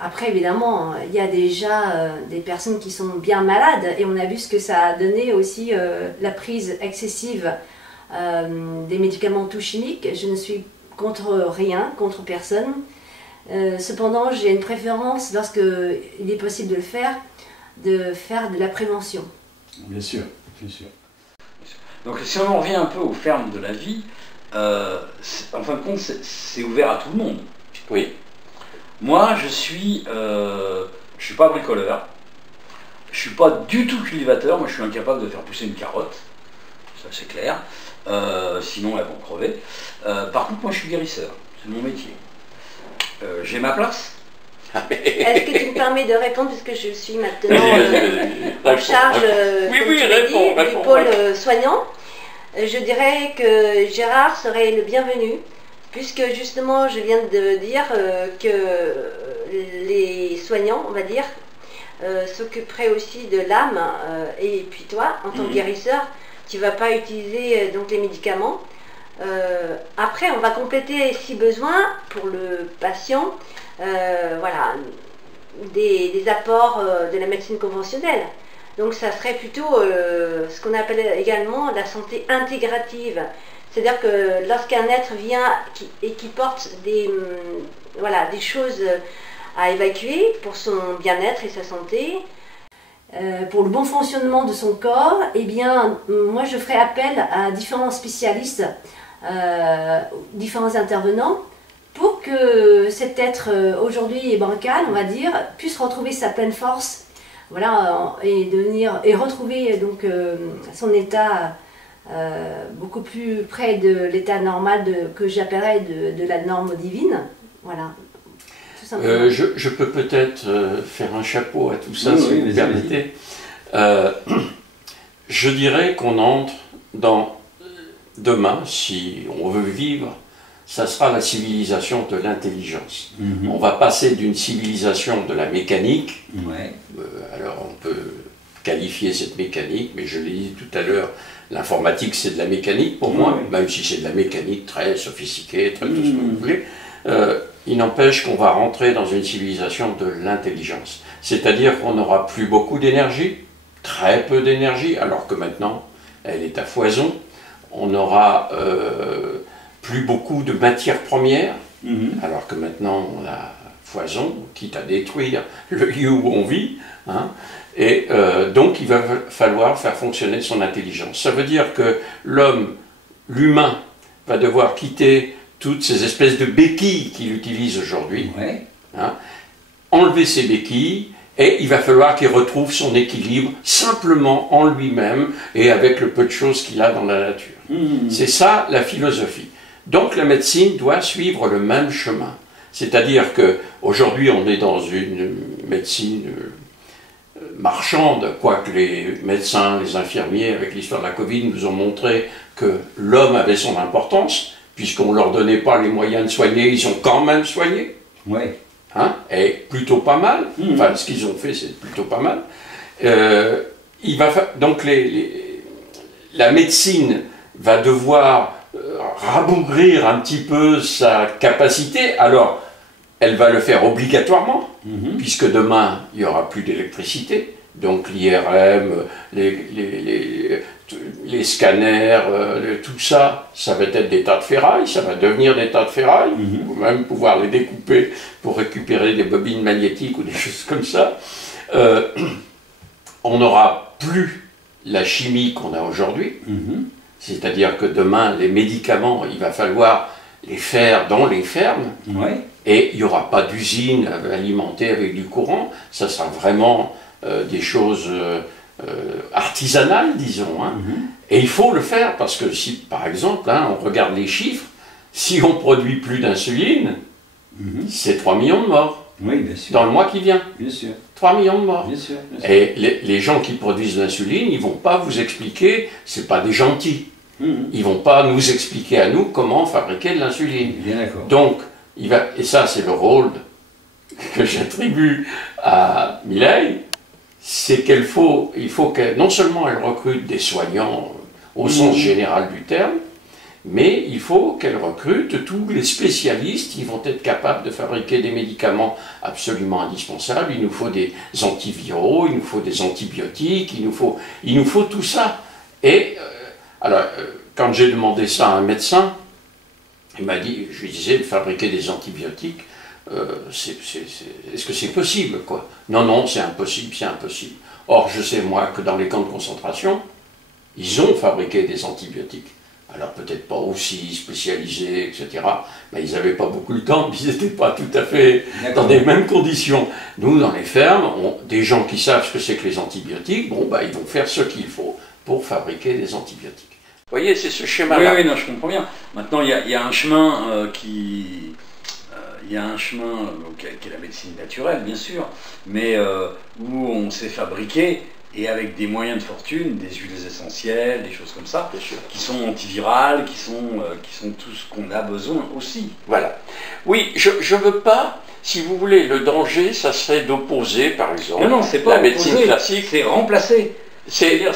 Après, évidemment, il y a déjà des personnes qui sont bien malades et on a vu ce que ça a donné aussi, la prise excessive des médicaments tout chimiques. Je ne suis contre rien, contre personne. Cependant, j'ai une préférence, lorsqu'il est possible de le faire, de faire de la prévention. Bien sûr, bien sûr. Donc si on en revient un peu aux fermes de la vie, en fin de compte, c'est ouvert à tout le monde. Oui. Moi, je suis pas bricoleur, je suis pas du tout cultivateur, moi je suis incapable de faire pousser une carotte, ça c'est clair, sinon elles vont crever. Par contre, moi je suis guérisseur, c'est mon métier. J'ai ma place. Est-ce que tu me permets de répondre, puisque je suis maintenant en charge du pôle soignant? Je dirais que Gérard serait le bienvenu, puisque justement je viens de dire que les soignants, on va dire, s'occuperaient aussi de l'âme, et puis toi, en tant que guérisseur, tu ne vas pas utiliser donc les médicaments. Après, on va compléter si besoin pour le patient, voilà, des apports de la médecine conventionnelle. Donc ça serait plutôt ce qu'on appelle également la santé intégrative. C'est-à-dire que lorsqu'un être vient et qui porte voilà, des choses à évacuer pour son bien-être et sa santé, pour le bon fonctionnement de son corps, eh bien, moi je ferai appel à différents spécialistes, différents intervenants, pour que cet être aujourd'hui bancal, on va dire, puisse retrouver sa pleine force, voilà, et retrouver donc son état beaucoup plus près de l'état normal que j'appellerais de la norme divine, voilà. Je peux peut-être faire un chapeau à tout ça, si vous me permettez. Je dirais qu'on entre dans demain, si on veut vivre, ça sera la civilisation de l'intelligence. On va passer d'une civilisation de la mécanique, alors on peut qualifier cette mécanique, mais je l'ai dit tout à l'heure, l'informatique c'est de la mécanique pour moi, même si c'est de la mécanique très sophistiquée, très tout ce que vous voulez. Il n'empêche qu'on va rentrer dans une civilisation de l'intelligence. C'est-à-dire qu'on n'aura plus beaucoup d'énergie, très peu d'énergie, alors que maintenant elle est à foison. On n'aura plus beaucoup de matières premières, alors que maintenant on a foison, quitte à détruire le lieu où on vit. Hein. Et donc il va falloir faire fonctionner son intelligence. Ça veut dire que l'humain, va devoir quitter toutes ces espèces de béquilles qu'il utilise aujourd'hui, hein, enlever ces béquilles, et il va falloir qu'il retrouve son équilibre simplement en lui-même et avec le peu de choses qu'il a dans la nature. C'est ça la philosophie. Donc la médecine doit suivre le même chemin. C'est-à-dire qu'aujourd'hui on est dans une médecine marchande, quoique les médecins, les infirmiers, avec l'histoire de la Covid, nous ont montré que l'homme avait son importance, puisqu'on ne leur donnait pas les moyens de soigner, ils ont quand même soigné. Hein, et plutôt pas mal. Enfin, ce qu'ils ont fait, c'est plutôt pas mal. Donc la médecine va devoir rabougrir un petit peu sa capacité. Alors, elle va le faire obligatoirement, puisque demain, il n'y aura plus d'électricité. Donc l'IRM, les scanners, tout ça, ça va être des tas de ferraille, ça va devenir des tas de ferraille. On va même pouvoir les découper pour récupérer des bobines magnétiques ou des choses comme ça. On n'aura plus la chimie qu'on a aujourd'hui. C'est-à-dire que demain, les médicaments, il va falloir les faire dans les fermes. Et il n'y aura pas d'usine alimentée avec du courant. Ça sera vraiment des choses artisanales, disons. Hein. Et il faut le faire parce que si, par exemple, hein, on regarde les chiffres, si on produit plus d'insuline, c'est 3 millions de morts Oui, bien sûr. dans le mois qui vient. Bien sûr. 3 millions de morts. Bien sûr. Bien sûr. Et les gens qui produisent l'insuline, ils ne vont pas vous expliquer, c'est pas des gentils. Ils ne vont pas nous expliquer à nous comment fabriquer de l'insuline. Bien d'accord. Donc, et ça c'est le rôle que j'attribue à Mireille, c'est il faut qu'elle, non seulement elle recrute des soignants au sens général du terme, mais il faut qu'elle recrute tous les spécialistes qui vont être capables de fabriquer des médicaments absolument indispensables. Il nous faut des antiviraux, il nous faut des antibiotiques, il nous faut tout ça. Et alors, quand j'ai demandé ça à un médecin, il m'a dit, je lui disais, de fabriquer des antibiotiques, est-ce que c'est possible, quoi? Non, non, c'est impossible, c'est impossible. Or, je sais, moi, que dans les camps de concentration, ils ont fabriqué des antibiotiques. Alors, peut-être pas aussi spécialisés, etc. Mais ils n'avaient pas beaucoup de temps, ils n'étaient pas tout à fait dans les mêmes conditions. Nous, dans les fermes, des gens qui savent ce que c'est que les antibiotiques, bon, bah, ils vont faire ce qu'il faut pour fabriquer des antibiotiques. Vous voyez, c'est ce schéma-là. Oui, oui, non, je comprends bien. Maintenant, il y a un chemin qui est la médecine naturelle, bien sûr, mais où on s'est fabriqué, et avec des moyens de fortune, des huiles essentielles, des choses comme ça, qui sont antivirales, qui sont tout ce qu'on a besoin aussi. Voilà. Oui, je ne veux pas, si vous voulez, le danger, ça serait d'opposer, par exemple, non, c'est pas la médecine classique. C'est remplacer. C'est-à-dire,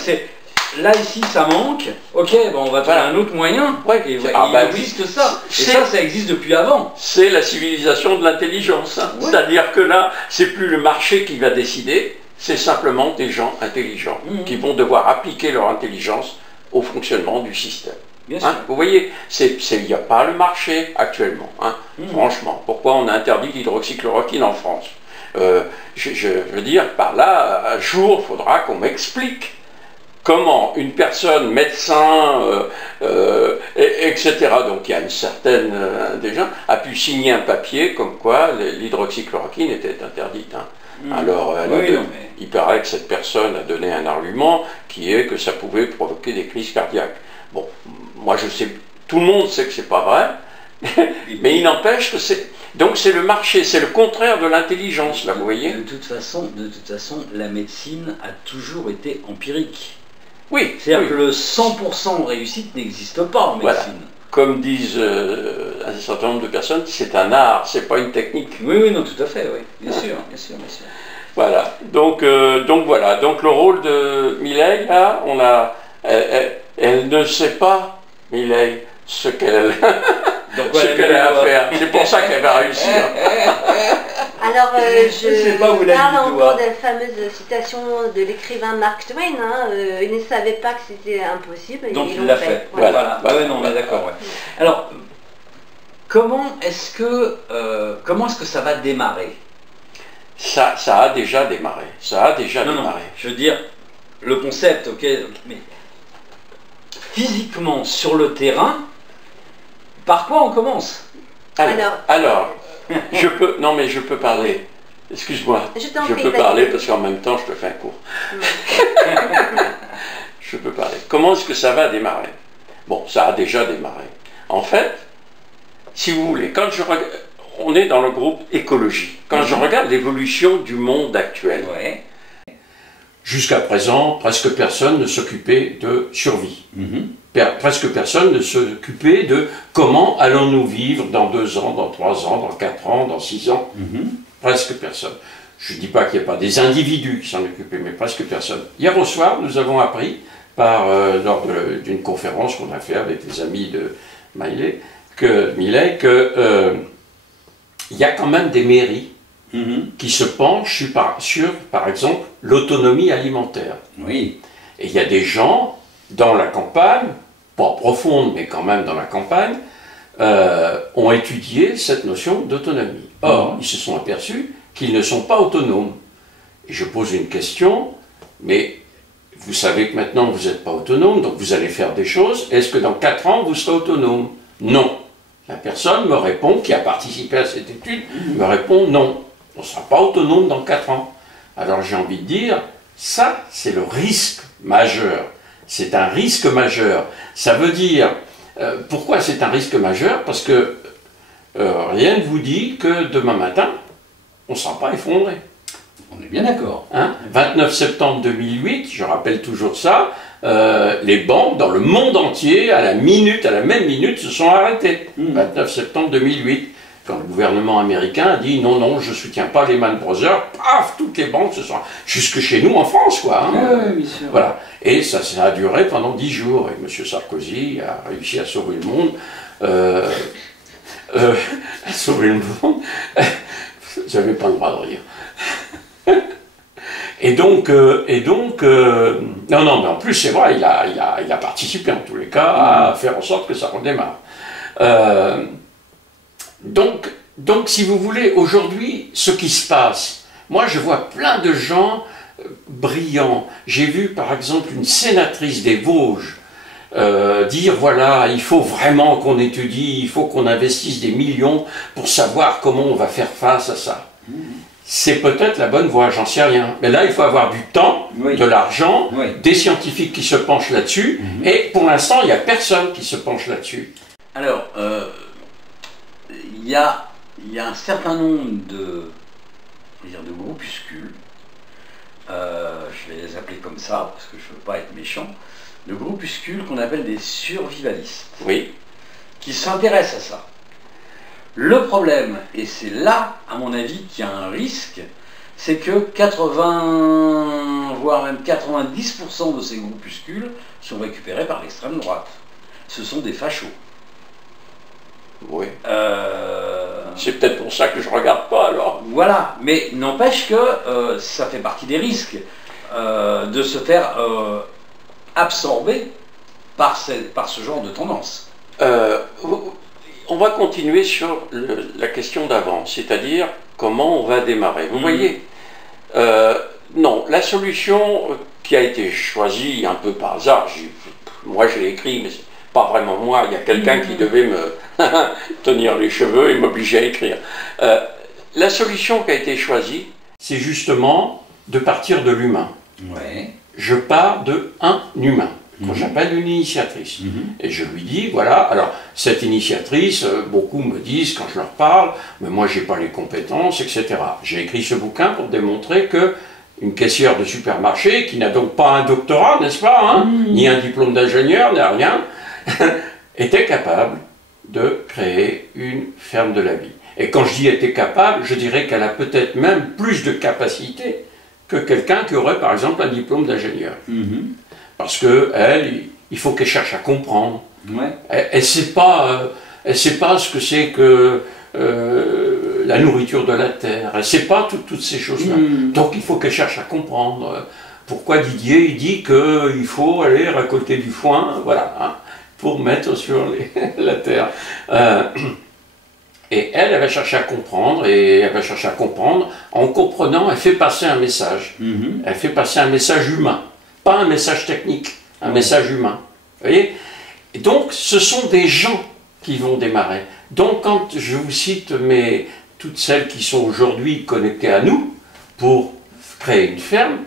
là, ici, ça manque, ok, bon, on va trouver un autre moyen, et il existe ça. Et ça existe depuis avant. C'est la civilisation de l'intelligence. Hein. Ouais. C'est-à-dire que là, c'est plus le marché qui va décider, c'est simplement des gens intelligents qui vont devoir appliquer leur intelligence au fonctionnement du système. Hein, vous voyez, il n'y a pas le marché actuellement. Hein, franchement, pourquoi on a interdit l'hydroxychloroquine en France? Je veux dire, par là, un jour, il faudra qu'on m'explique comment une personne, médecin, etc., donc il y a une certaine déjà, a pu signer un papier comme quoi l'hydroxychloroquine était interdite. Hein. Alors, il paraît que cette personne a donné un argument qui est que ça pouvait provoquer des crises cardiaques. Bon, moi je sais, tout le monde sait que c'est pas vrai, mais il n'empêche que c'est... Donc c'est le marché, c'est le contraire de l'intelligence, là, vous voyez. De toute façon, la médecine a toujours été empirique. Oui. C'est-à-dire que le 100% de réussite n'existe pas en médecine. Voilà. Comme disent un certain nombre de personnes, c'est un art, c'est pas une technique. Oui, non, tout à fait, oui. Bien sûr, bien sûr, bien sûr. Voilà. Donc voilà. Donc le rôle de Mireille, là, elle ne sait pas, Mireille, ce qu'elle a à faire. C'est pour ça qu'elle va réussir. Alors, je pas où parle encore de la fameuse citation de l'écrivain Mark Twain. Hein, il ne savait pas que c'était impossible. Donc il l'a fait. Voilà. Ouais, non, on est d'accord. Ouais. Alors, comment est-ce que ça va démarrer? Ça a déjà démarré. Ça a déjà démarré. Non, je veux dire, le concept, ok, mais physiquement, sur le terrain, par quoi on commence? Alors, je peux parler. Excuse-moi, je peux parler parce qu'en même temps, je te fais un cours. Je peux parler. Comment est-ce que ça va démarrer? Bon, ça a déjà démarré. En fait, si vous voulez, on est dans le groupe écologie. Quand je regarde l'évolution du monde actuel, jusqu'à présent, presque personne ne s'occupait de survie. Presque personne ne s'occupait de comment allons-nous vivre dans 2 ans, dans 3 ans, dans 4 ans, dans 6 ans. Presque personne. Je ne dis pas qu'il n'y a pas des individus qui s'en occupaient, mais presque personne. Hier au soir, nous avons appris, lors d'une conférence qu'on a fait avec les amis de Miley, il y a quand même des mairies qui se penchent sur, par exemple, l'autonomie alimentaire. Oui. Et il y a des gens dans la campagne, pas profonde, mais quand même dans la campagne, ont étudié cette notion d'autonomie. Or, ils se sont aperçus qu'ils ne sont pas autonomes. Et je pose une question, mais vous savez que maintenant vous n'êtes pas autonome, donc vous allez faire des choses. Est-ce que dans 4 ans, vous serez autonome? Non. La personne me répond, qui a participé à cette étude, me répond non. On ne sera pas autonome dans 4 ans. Alors j'ai envie de dire, ça, c'est le risque majeur. C'est un risque majeur. Ça veut dire, pourquoi c'est un risque majeur? Parce que rien ne vous dit que demain matin, on ne sera pas effondré. On est bien d'accord. Hein, 29 septembre 2008, je rappelle toujours ça, les banques dans le monde entier, à la même minute, se sont arrêtées. 29 septembre 2008, quand le gouvernement américain a dit non, non, je ne soutiens pas Lehman Brothers, paf, toutes les banques se sont... Jusque chez nous en France, quoi. Hein. Oui, bien sûr. Voilà. Et ça a duré pendant 10 jours. Et M. Sarkozy a réussi à sauver le monde. À sauver le monde. Vous n'avez pas le droit de rire. Et donc, non, mais en plus, c'est vrai, il a participé en tous les cas à faire en sorte que ça redémarre. Donc, si vous voulez, aujourd'hui, ce qui se passe, moi je vois plein de gens brillants. J'ai vu par exemple une sénatrice des Vosges dire voilà, il faut vraiment qu'on étudie, il faut qu'on investisse des millions pour savoir comment on va faire face à ça. C'est peut-être la bonne voie, j'en sais rien. Mais là, il faut avoir du temps, de l'argent, des scientifiques qui se penchent là-dessus, et pour l'instant, il n'y a personne qui se penche là-dessus. Alors, il y a un certain nombre de groupuscules, je vais les appeler comme ça, parce que je ne veux pas être méchant, de groupuscules qu'on appelle des survivalistes, qui s'intéressent à ça. Le problème, et c'est là, à mon avis, qu'il y a un risque, c'est que 80, voire même 90% de ces groupuscules sont récupérés par l'extrême droite. Ce sont des fachos. Oui. C'est peut-être pour ça que je ne regarde pas, alors. Voilà, mais n'empêche que ça fait partie des risques de se faire absorber par ce genre de tendance. On va continuer sur la question d'avant, c'est-à-dire comment on va démarrer. Vous voyez, non, la solution qui a été choisie un peu par hasard, moi je l'ai écrit, mais c'est pas vraiment moi, il y a quelqu'un qui devait me tenir les cheveux et m'obliger à écrire. La solution qui a été choisie, c'est justement de partir de l'humain. Je pars de un humain, que j'appelle une initiatrice. Et je lui dis, voilà, alors cette initiatrice, beaucoup me disent quand je leur parle, mais moi j'ai pas les compétences, etc. J'ai écrit ce bouquin pour démontrer que une caissière de supermarché, qui n'a donc pas un doctorat, n'est-ce pas, hein, ni un diplôme d'ingénieur, ni rien, était capable de créer une ferme de la vie. Et quand je dis était capable, je dirais qu'elle a peut-être même plus de capacité que quelqu'un qui aurait par exemple un diplôme d'ingénieur. Parce qu'elle, il faut qu'elle cherche à comprendre. Elle ne sait pas ce que c'est que la nourriture de la terre. Elle ne sait pas toutes ces choses-là. Donc il faut qu'elle cherche à comprendre. Pourquoi Didier il dit qu'il faut aller récolter du foin, voilà, hein, pour mettre sur la terre. Et elle va chercher à comprendre, et elle va chercher à comprendre. En comprenant, elle fait passer un message. Elle fait passer un message humain. Pas un message technique, un message humain. Vous voyez? Et donc, ce sont des gens qui vont démarrer. Donc, quand je vous cite toutes celles qui sont aujourd'hui connectées à nous pour créer une ferme,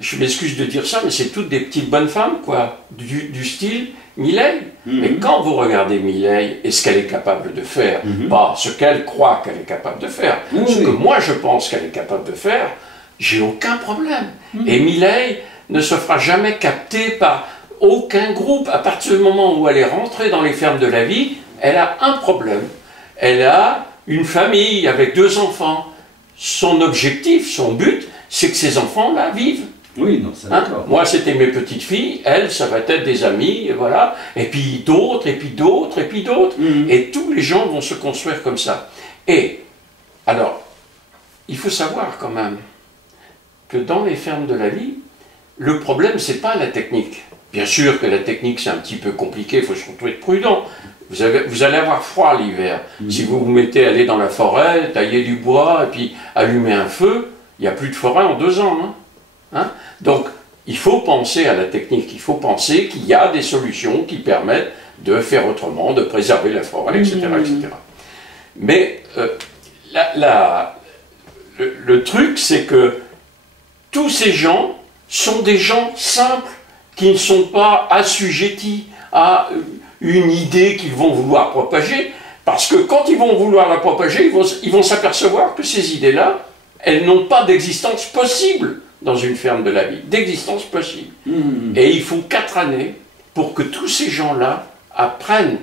je m'excuse de dire ça, mais c'est toutes des petites bonnes femmes, quoi, du style Mireille. Mais quand vous regardez Mireille et ce qu'elle est capable de faire, pas ce qu'elle croit qu'elle est capable de faire, ce que moi je pense qu'elle est capable de faire, j'ai aucun problème. Et Mireille ne se fera jamais capter par aucun groupe. À partir du moment où elle est rentrée dans les fermes de la vie, elle a un problème. Elle a une famille avec 2 enfants. Son objectif, son but, c'est que ces enfants-là vivent. Oui, non, c'est d'accord. Moi, c'était mes petites filles, elles, ça va être des amis, et voilà. Et puis d'autres, et puis d'autres, et puis d'autres. Et tous les gens vont se construire comme ça. Et, alors, il faut savoir quand même que dans les fermes de la vie, le problème, c'est pas la technique. Bien sûr que la technique, c'est un petit peu compliqué, il faut surtout être prudent. Vous allez avoir froid l'hiver. Si vous vous mettez à aller dans la forêt, tailler du bois, et puis allumer un feu, il n'y a plus de forêt en 2 ans. Donc, il faut penser à la technique, il faut penser qu'il y a des solutions qui permettent de faire autrement, de préserver la forêt, etc. etc. Mais le truc, c'est que tous ces gens sont des gens simples qui ne sont pas assujettis à une idée qu'ils vont vouloir propager. Parce que quand ils vont vouloir la propager, ils vont s'apercevoir que ces idées-là, elles n'ont pas d'existence possible dans une ferme de la vie, d'existence possible. Et il faut 4 années pour que tous ces gens-là apprennent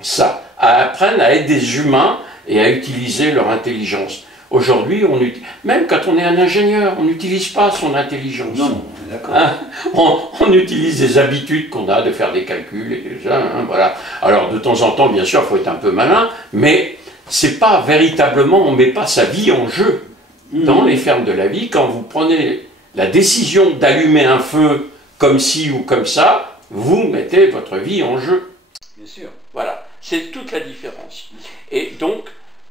ça, apprennent à être des humains et à utiliser leur intelligence. Aujourd'hui, même quand on est un ingénieur, on n'utilise pas son intelligence. Non, d'accord. Hein, on utilise des habitudes qu'on a de faire des calculs et déjà, hein, voilà. Alors de temps en temps, bien sûr, il faut être un peu malin, mais c'est pas véritablement, on ne met pas sa vie en jeu. Dans les fermes de la vie, quand vous prenez la décision d'allumer un feu comme ci ou comme ça, vous mettez votre vie en jeu. Bien sûr. Voilà, c'est toute la différence. Et donc,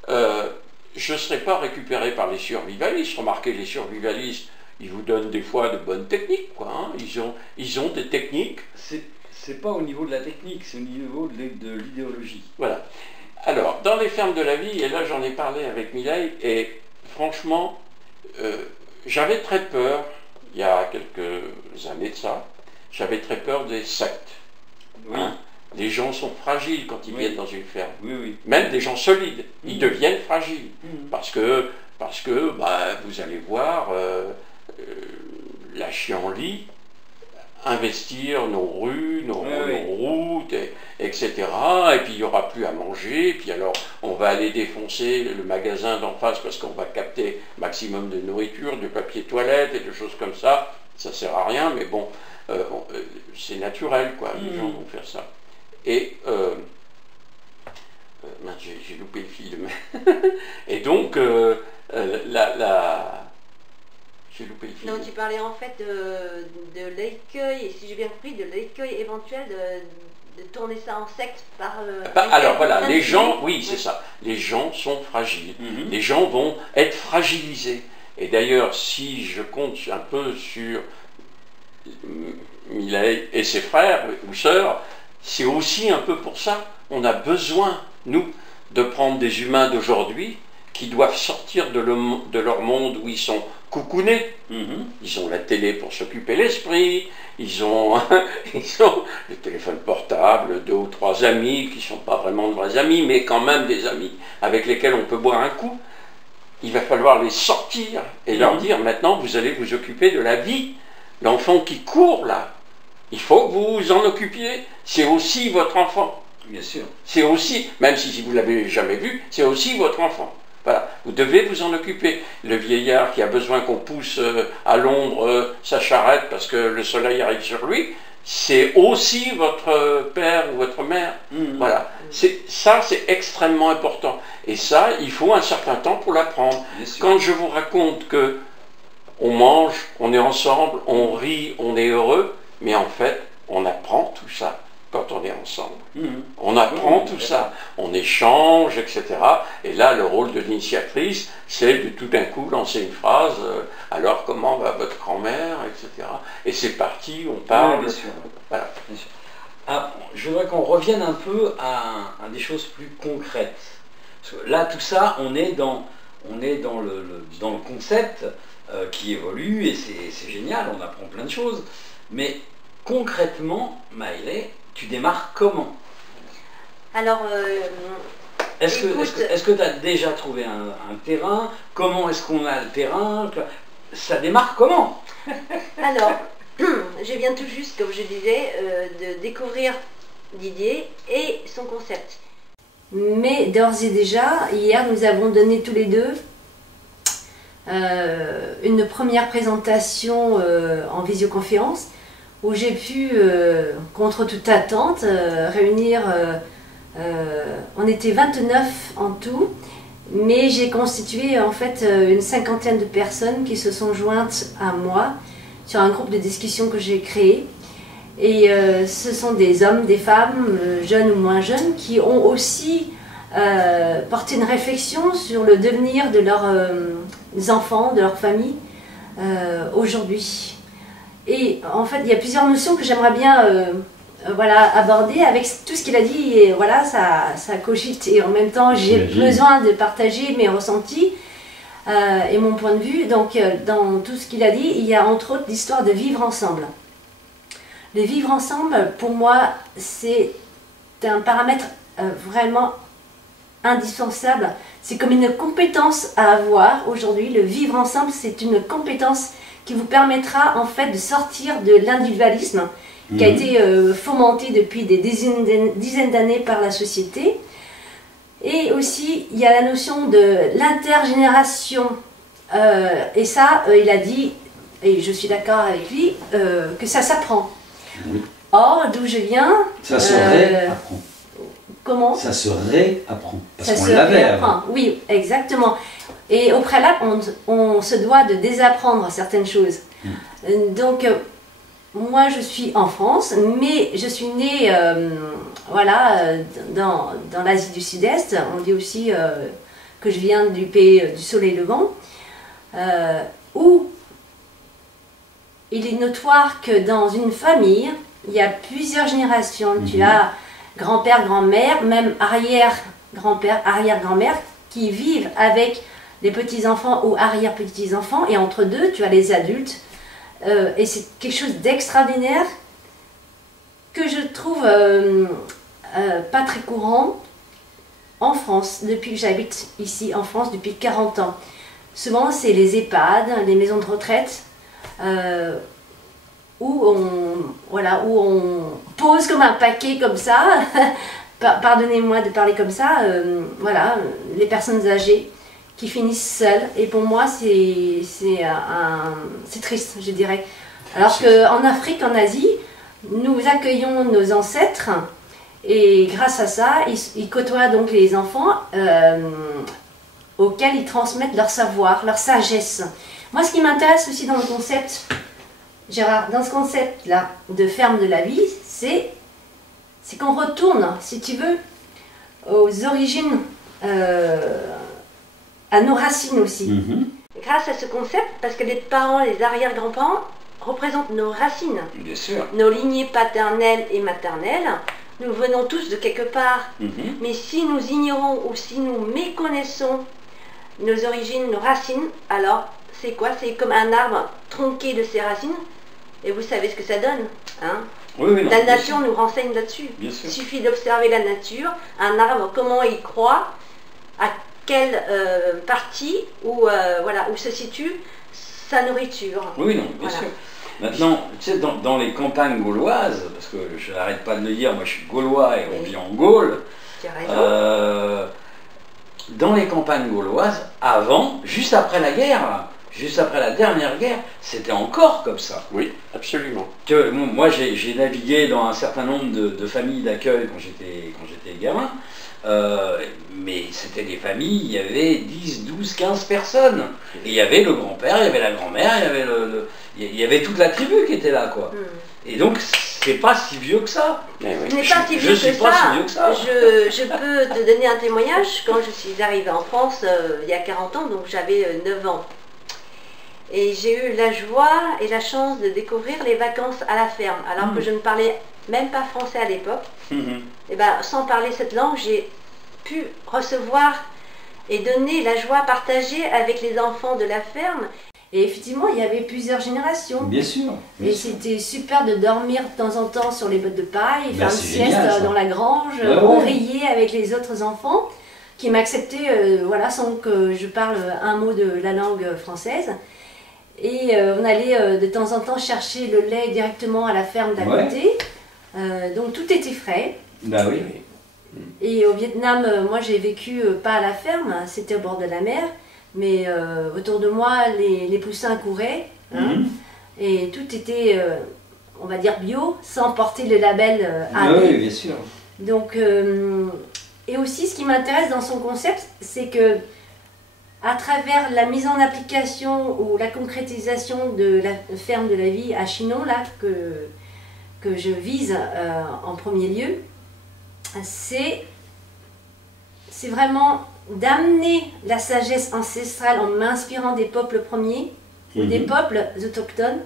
je ne serai pas récupéré par les survivalistes. Remarquez, les survivalistes, ils vous donnent des fois de bonnes techniques, quoi. Hein. Ils ont des techniques. C'est pas au niveau de la technique, c'est au niveau de l'idéologie. Voilà. Alors, dans les fermes de la vie, et là j'en ai parlé avec Mireille, et franchement, j'avais très peur, il y a quelques années de ça, j'avais très peur des sectes. Oui. Hein. Les gens sont fragiles quand ils Oui. viennent dans une ferme. Oui, oui. Même des gens solides, ils deviennent fragiles. Parce que bah, vous allez voir la chienlit investir nos rues, nos routes, etc. Et puis il n'y aura plus à manger. Et puis alors on va aller défoncer le magasin d'en face parce qu'on va capter maximum de nourriture, de papier toilette et de choses comme ça. Ça ne sert à rien, mais bon, c'est naturel, quoi. Les gens vont faire ça. Et mince, j'ai loupé le film. Et donc, j'ai loupé le film. Non, tu parlais en fait de l'écueil, et si j'ai bien compris, de l'écueil éventuel de tourner ça en secte par... alors voilà, les gens, oui c'est ça, les gens sont fragiles, les gens vont être fragilisés. Et d'ailleurs, si je compte un peu sur Mireille et ses frères ou sœurs, c'est aussi un peu pour ça. On a besoin, nous, de prendre des humains d'aujourd'hui qui doivent sortir de leur monde où ils sont coucounés. Ils ont la télé pour s'occuper l'esprit, ils ont le téléphone portable, 2 ou 3 amis qui ne sont pas vraiment de vrais amis, mais quand même des amis avec lesquels on peut boire un coup. Il va falloir les sortir et leur dire maintenant vous allez vous occuper de la vie. L'enfant qui court là, il faut que vous vous en occupiez, c'est aussi votre enfant. Bien sûr. C'est aussi, même si vous ne l'avez jamais vu, c'est aussi votre enfant. Voilà, vous devez vous en occuper. Le vieillard qui a besoin qu'on pousse à l'ombre sa charrette parce que le soleil arrive sur lui, c'est aussi votre père ou votre mère. Voilà, ça c'est extrêmement important. Et ça, il faut un certain temps pour l'apprendre. Quand je vous raconte que on mange, on est ensemble, on rit, on est heureux, mais en fait, on apprend tout ça quand on est ensemble. On apprend tout ça, on échange, etc. Et là, le rôle de l'initiatrice, c'est de tout d'un coup lancer une phrase, alors comment va votre grand-mère, etc. Et c'est parti, on parle. Bien sûr. Voilà. Bien sûr. Ah, je voudrais qu'on revienne un peu à des choses plus concrètes. Parce que là, tout ça, on est dans le concept qui évolue et c'est génial, on apprend plein de choses. Mais concrètement, Maëlée, tu démarres comment? Alors, est-ce que tu as déjà trouvé un terrain? Comment est-ce qu'on a le terrain? Ça démarre comment? alors, je viens tout juste, comme je disais, de découvrir Didier et son concept. Mais d'ores et déjà, hier, nous avons donné tous les deux une première présentation en visioconférence où j'ai pu, contre toute attente, réunir, on était 29 en tout, mais j'ai constitué en fait une 50aine de personnes qui se sont jointes à moi sur un groupe de discussion que j'ai créé. Et ce sont des hommes, des femmes, jeunes ou moins jeunes, qui ont aussi porté une réflexion sur le devenir de leurs enfants, de leur famille aujourd'hui. Et en fait, il y a plusieurs notions que j'aimerais bien voilà, aborder avec tout ce qu'il a dit. Et voilà, ça cogite. Et en même temps, j'ai besoin de partager mes ressentis et mon point de vue. Donc, dans tout ce qu'il a dit, il y a entre autres l'histoire de vivre ensemble. Le vivre ensemble, pour moi, c'est un paramètre vraiment indispensable. C'est comme une compétence à avoir aujourd'hui. Le vivre ensemble, c'est une compétence qui vous permettra en fait de sortir de l'individualisme qui a été fomenté depuis des dizaines d'années par la société. Et aussi, il y a la notion de l'intergénération. Et ça, il a dit, et je suis d'accord avec lui, que ça s'apprend. Oui. Or, d'où je viens... Ça se réapprend. Comment? Ça se réapprend. Parce Ça qu'on se l'avait réapprend. avant. Oui, exactement. Et au préalable, on se doit de désapprendre certaines choses. Donc, moi, je suis en France, mais je suis née voilà, dans l'Asie du Sud-Est. On dit aussi que je viens du pays du soleil levant, où il est notoire que dans une famille, il y a plusieurs générations. Tu as grand-père, grand-mère, même arrière-grand-père, arrière-grand-mère, qui vivent avec les petits-enfants ou arrière-petits-enfants. Et entre deux, tu as les adultes. Et c'est quelque chose d'extraordinaire que je trouve pas très courant en France, depuis que j'habite ici en France depuis 40 ans. Souvent, c'est les EHPAD, les maisons de retraite, où on pose comme un paquet comme ça, pardonnez-moi de parler comme ça, voilà, les personnes âgées qui finissent seules. Et pour moi, c'est triste, je dirais. Alors qu'en Afrique, en Asie, nous accueillons nos ancêtres et grâce à ça, ils côtoient donc les enfants auxquels ils transmettent leur savoir, leur sagesse. Moi, ce qui m'intéresse aussi dans le concept, Gérard, dans ce concept-là de ferme de la vie, c'est qu'on retourne, si tu veux, aux origines, à nos racines aussi. Grâce à ce concept, parce que les parents, les arrière-grands-parents représentent nos racines. Bien sûr. Nos lignées paternelles et maternelles. Nous venons tous de quelque part. Mais si nous ignorons ou si nous méconnaissons nos origines, nos racines, alors c'est quoi? C'est comme un arbre tronqué de ses racines. Et vous savez ce que ça donne, hein? Oui, non, la nature nous renseigne là-dessus. Il suffit d'observer la nature, un arbre, comment il croît, à quelle partie où se situe sa nourriture. Oui, non, bien sûr. Maintenant, tu sais, dans les campagnes gauloises, parce que je n'arrête pas de le dire, moi je suis gaulois et on vit en Gaule. Tu as raison. Dans les campagnes gauloises, avant, juste après la guerre, juste après la dernière guerre, c'était encore comme ça. Oui, absolument. Moi, j'ai navigué dans un certain nombre de familles d'accueil quand j'étais gamin, mais c'était des familles, il y avait 10, 12, 15 personnes. Et il y avait le grand-père, il y avait la grand-mère, il y avait toute la tribu qui était là, quoi. Et donc, c'est pas si vieux que ça. Ce n'est pas si vieux que ça. Je peux te donner un témoignage. Quand je suis arrivée en France il y a 40 ans, donc j'avais 9 ans. Et j'ai eu la joie et la chance de découvrir les vacances à la ferme, alors que je ne parlais même pas français à l'époque. Et ben, sans parler cette langue, j'ai pu recevoir et donner la joie partagée avec les enfants de la ferme. Et effectivement, il y avait plusieurs générations. Bien sûr. Et c'était super de dormir de temps en temps sur les bottes de paille, faire une sieste génial, dans la grange, oreiller avec les autres enfants qui m'acceptaient voilà, sans que je parle un mot de la langue française. Et on allait de temps en temps chercher le lait directement à la ferme d'à côté. Donc tout était frais. Bah oui. Et au Vietnam, moi j'ai vécu pas à la ferme, c'était au bord de la mer. Mais autour de moi, les poussins couraient. Hein, et tout était, on va dire, bio, sans porter le label AB. Oui, bien sûr. Donc, et aussi, ce qui m'intéresse dans son concept, c'est que à travers la mise en application ou la concrétisation de la ferme de la vie à Chinon, là, que je vise en premier lieu, c'est vraiment d'amener la sagesse ancestrale en m'inspirant des peuples premiers, ou des peuples autochtones,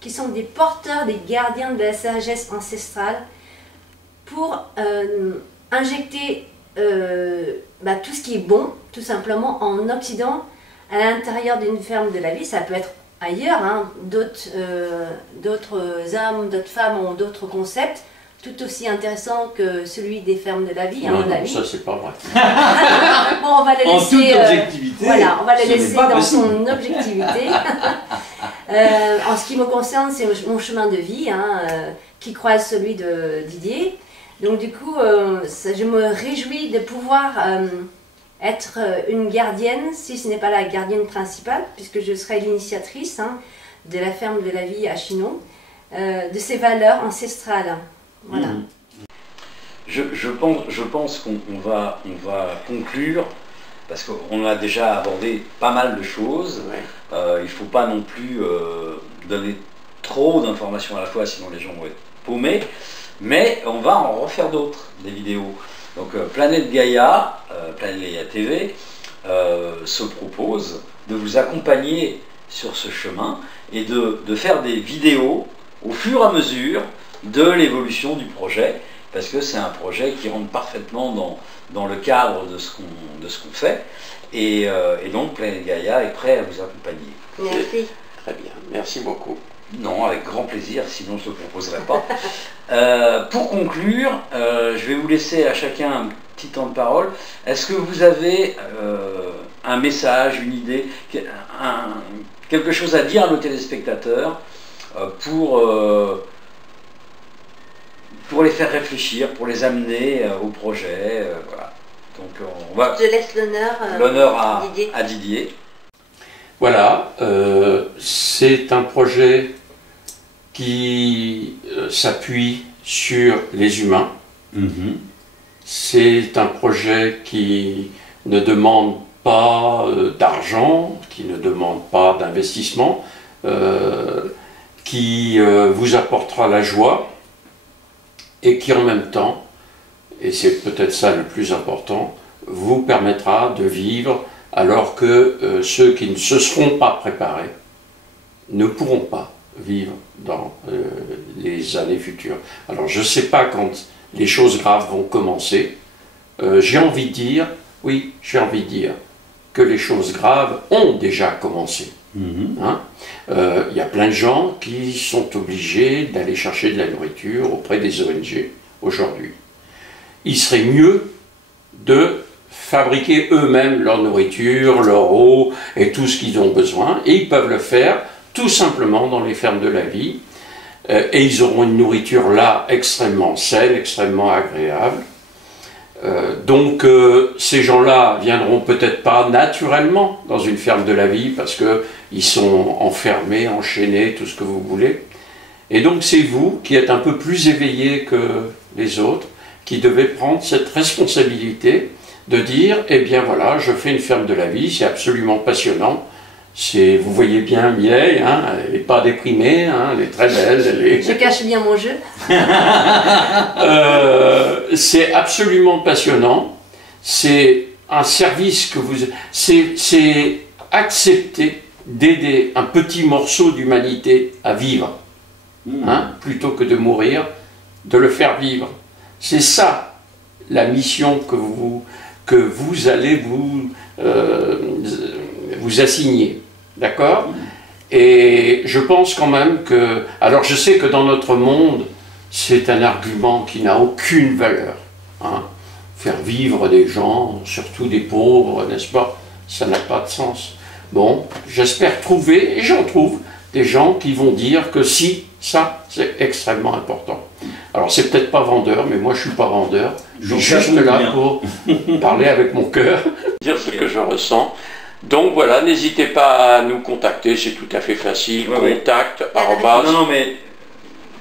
qui sont des porteurs, des gardiens de la sagesse ancestrale, pour injecter tout ce qui est bon, tout simplement, en Occident, à l'intérieur d'une ferme de la vie. Ça peut être ailleurs, hein, d'autres hommes, d'autres femmes ont d'autres concepts. tout aussi intéressant que celui des fermes de la vie, à Non, mon non, avis. ça c'est pas vrai. Bon, on va le En toute laisser, objectivité, voilà, on va le ce n'est laisser pas dans possible. son objectivité. En ce qui me concerne, c'est mon chemin de vie qui croise celui de Didier. Donc du coup, je me réjouis de pouvoir être une gardienne, si ce n'est pas la gardienne principale, puisque je serai l'initiatrice de la ferme de la vie à Chinon, de ces valeurs ancestrales. Voilà. Je pense qu'on va conclure, parce qu'on a déjà abordé pas mal de choses. Ouais. Il ne faut pas non plus donner trop d'informations à la fois, sinon les gens vont être paumés. Mais on va en refaire d'autres, des vidéos. Donc Planète Gaïa TV, se propose de vous accompagner sur ce chemin et de faire des vidéos au fur et à mesure de l'évolution du projet, parce que c'est un projet qui rentre parfaitement dans le cadre de ce qu'on fait. Et donc Planète Gaïa est prêt à vous accompagner. Merci. Très bien, merci beaucoup. Non, avec grand plaisir, sinon je ne le proposerai pas. Pour conclure, je vais vous laisser à chacun un petit temps de parole. Est-ce que vous avez un message, une idée, quelque chose à dire à nos téléspectateurs pour les faire réfléchir, pour les amener au projet, voilà. Donc on va... Je laisse l'honneur Didier. à Didier. Voilà, c'est un projet qui s'appuie sur les humains. C'est un projet qui ne demande pas d'argent, qui ne demande pas d'investissement, qui vous apportera la joie et qui en même temps, et c'est peut-être ça le plus important, vous permettra de vivre alors que ceux qui ne se seront pas préparés ne pourront pas vivre dans les années futures. Alors je ne sais pas quand les choses graves vont commencer. J'ai envie de dire, oui, j'ai envie de dire que les choses graves ont déjà commencé. Y a plein de gens qui sont obligés d'aller chercher de la nourriture auprès des ONG aujourd'hui. Il serait mieux de fabriquer eux-mêmes leur nourriture, leur eau et tout ce qu'ils ont besoin, et ils peuvent le faire tout simplement dans les fermes de la vie, et ils auront une nourriture là extrêmement saine, extrêmement agréable. Donc ces gens-là viendront peut-être pas naturellement dans une ferme de la vie parce qu'ils sont enfermés, enchaînés, tout ce que vous voulez. Et donc c'est vous qui êtes un peu plus éveillés que les autres, qui devez prendre cette responsabilité de dire, eh bien voilà, je fais une ferme de la vie, c'est absolument passionnant. Vous voyez bien Mireille, elle n'est pas déprimée, elle est très belle. Je cache bien mon jeu. C'est absolument passionnant. C'est un service que vous... C'est accepter d'aider un petit morceau d'humanité à vivre, plutôt que de mourir, de le faire vivre. C'est ça la mission que vous allez vous assigner. D'accord? Et je pense quand même que... Alors je sais que dans notre monde, c'est un argument qui n'a aucune valeur. Faire vivre des gens, surtout des pauvres, n'est-ce pas? Ça n'a pas de sens. Bon, j'espère trouver, et j'en trouve, des gens qui vont dire que si, ça, c'est extrêmement important. Alors c'est peut-être pas vendeur, mais moi je suis pas vendeur. Je suis juste là pour parler avec mon cœur, dire ce que je ressens. Donc voilà, n'hésitez pas à nous contacter, c'est tout à fait facile. Contact, arrobas. Non, mais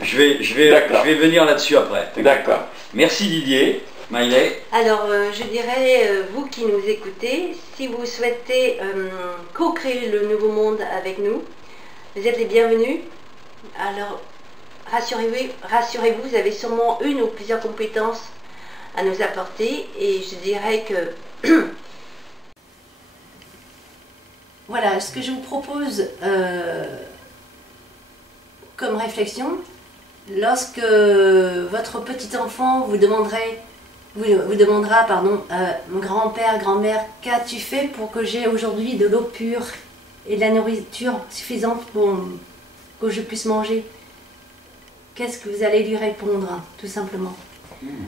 je vais venir là-dessus après. D'accord. Merci Didier. Maïlay. Alors, je dirais, vous qui nous écoutez, si vous souhaitez co-créer le nouveau monde avec nous, vous êtes les bienvenus. Alors, rassurez-vous, vous avez sûrement une ou plusieurs compétences à nous apporter, et je dirais que... Voilà, ce que je vous propose comme réflexion, lorsque votre petit enfant vous demandera, mon grand-père, grand-mère, qu'as-tu fait pour que j'ai aujourd'hui de l'eau pure et de la nourriture suffisante pour que je puisse manger? qu'est-ce que vous allez lui répondre, tout simplement.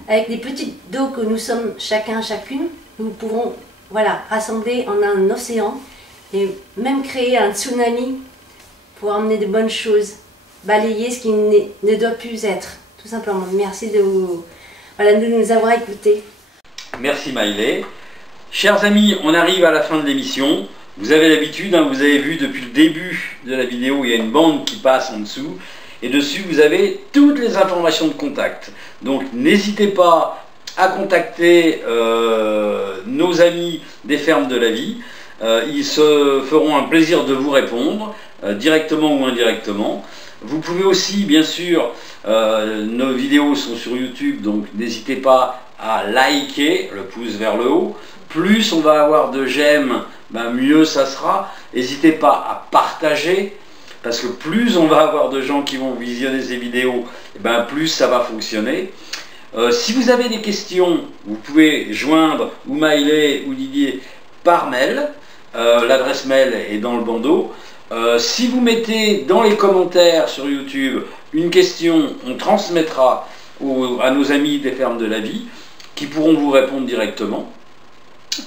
Avec des petites dos que nous sommes chacune, nous pourrons voilà, rassembler en un océan et même créer un tsunami pour emmener de bonnes choses, balayer ce qui ne doit plus être, tout simplement. Merci de nous avoir écoutés. Merci Maïlé. Chers amis, on arrive à la fin de l'émission. Vous avez l'habitude, hein, vous avez vu depuis le début de la vidéo, il y a une bande qui passe en dessous. Et dessus, vous avez toutes les informations de contact. Donc n'hésitez pas à contacter nos amis des fermes de la vie. Ils se feront un plaisir de vous répondre, directement ou indirectement. Vous pouvez aussi, bien sûr, nos vidéos sont sur YouTube, donc n'hésitez pas à liker, le pouce vers le haut. Plus on va avoir de j'aime, ben mieux ça sera. N'hésitez pas à partager, parce que plus on va avoir de gens qui vont visionner ces vidéos, ben plus ça va fonctionner. Si vous avez des questions, vous pouvez joindre ou Maïlé ou Didier par mail. L'adresse mail est dans le bandeau. Si vous mettez dans les commentaires sur YouTube une question, on transmettra à nos amis des fermes de la vie qui pourront vous répondre directement.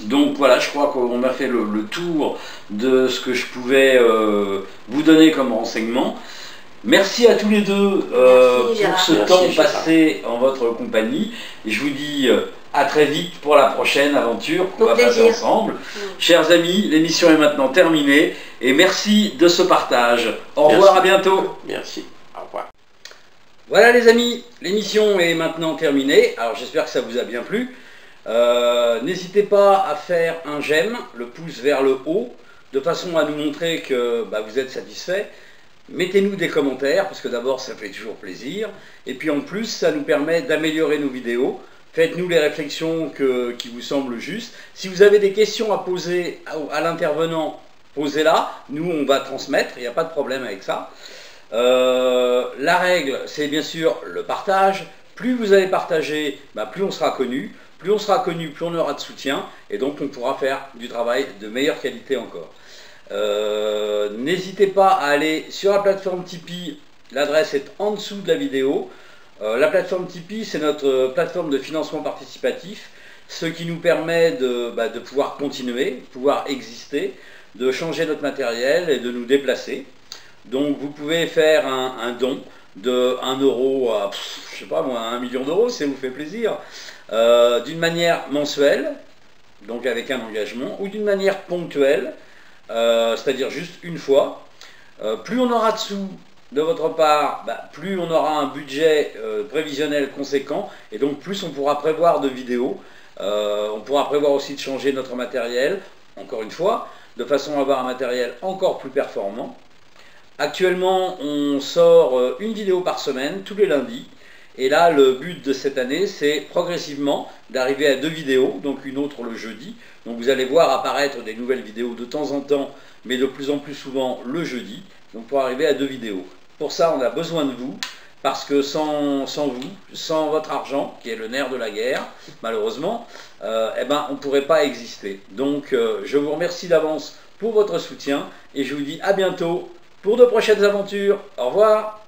Donc voilà, je crois qu'on a fait le tour de ce que je pouvais vous donner comme renseignement. Merci à tous les deux pour ce temps passé en votre compagnie. Et je vous dis à très vite pour la prochaine aventure qu'on va passer ensemble. Chers amis, l'émission est maintenant terminée et merci de ce partage. Au revoir, à bientôt. Merci, au revoir. Voilà les amis, l'émission est maintenant terminée. Alors j'espère que ça vous a bien plu. N'hésitez pas à faire un j'aime, le pouce vers le haut, de façon à nous montrer que vous êtes satisfait. Mettez-nous des commentaires, parce que d'abord ça fait toujours plaisir, et puis en plus ça nous permet d'améliorer nos vidéos. Faites-nous les réflexions qui vous semblent justes. Si vous avez des questions à poser à l'intervenant, posez-la, nous on va transmettre, il n'y a pas de problème avec ça. La règle, c'est bien sûr le partage. Plus vous allez partager, plus on sera connu. Plus on sera connu, plus on aura de soutien, et donc on pourra faire du travail de meilleure qualité encore. N'hésitez pas à aller sur la plateforme Tipeee, l'adresse est en dessous de la vidéo. La plateforme Tipeee, c'est notre plateforme de financement participatif, ce qui nous permet de pouvoir continuer, pouvoir exister, de changer notre matériel et de nous déplacer. Donc vous pouvez faire un don de 1 euro à, je sais pas moi, 1 million d'euros, si ça vous fait plaisir, d'une manière mensuelle, donc avec un engagement, ou d'une manière ponctuelle, c'est-à-dire juste une fois. Plus on aura de sous de votre part, plus on aura un budget prévisionnel conséquent, et donc plus on pourra prévoir de vidéos. On pourra prévoir aussi de changer notre matériel, encore une fois, de façon à avoir un matériel encore plus performant. Actuellement, on sort une vidéo par semaine, tous les lundis. Et là, le but de cette année, c'est progressivement d'arriver à 2 vidéos, donc une autre le jeudi. Donc vous allez voir apparaître des nouvelles vidéos de temps en temps, mais de plus en plus souvent le jeudi, donc pour arriver à 2 vidéos. Pour ça, on a besoin de vous, parce que sans vous, sans votre argent, qui est le nerf de la guerre, malheureusement, on ne pourrait pas exister. Donc je vous remercie d'avance pour votre soutien, et je vous dis à bientôt pour de prochaines aventures. Au revoir.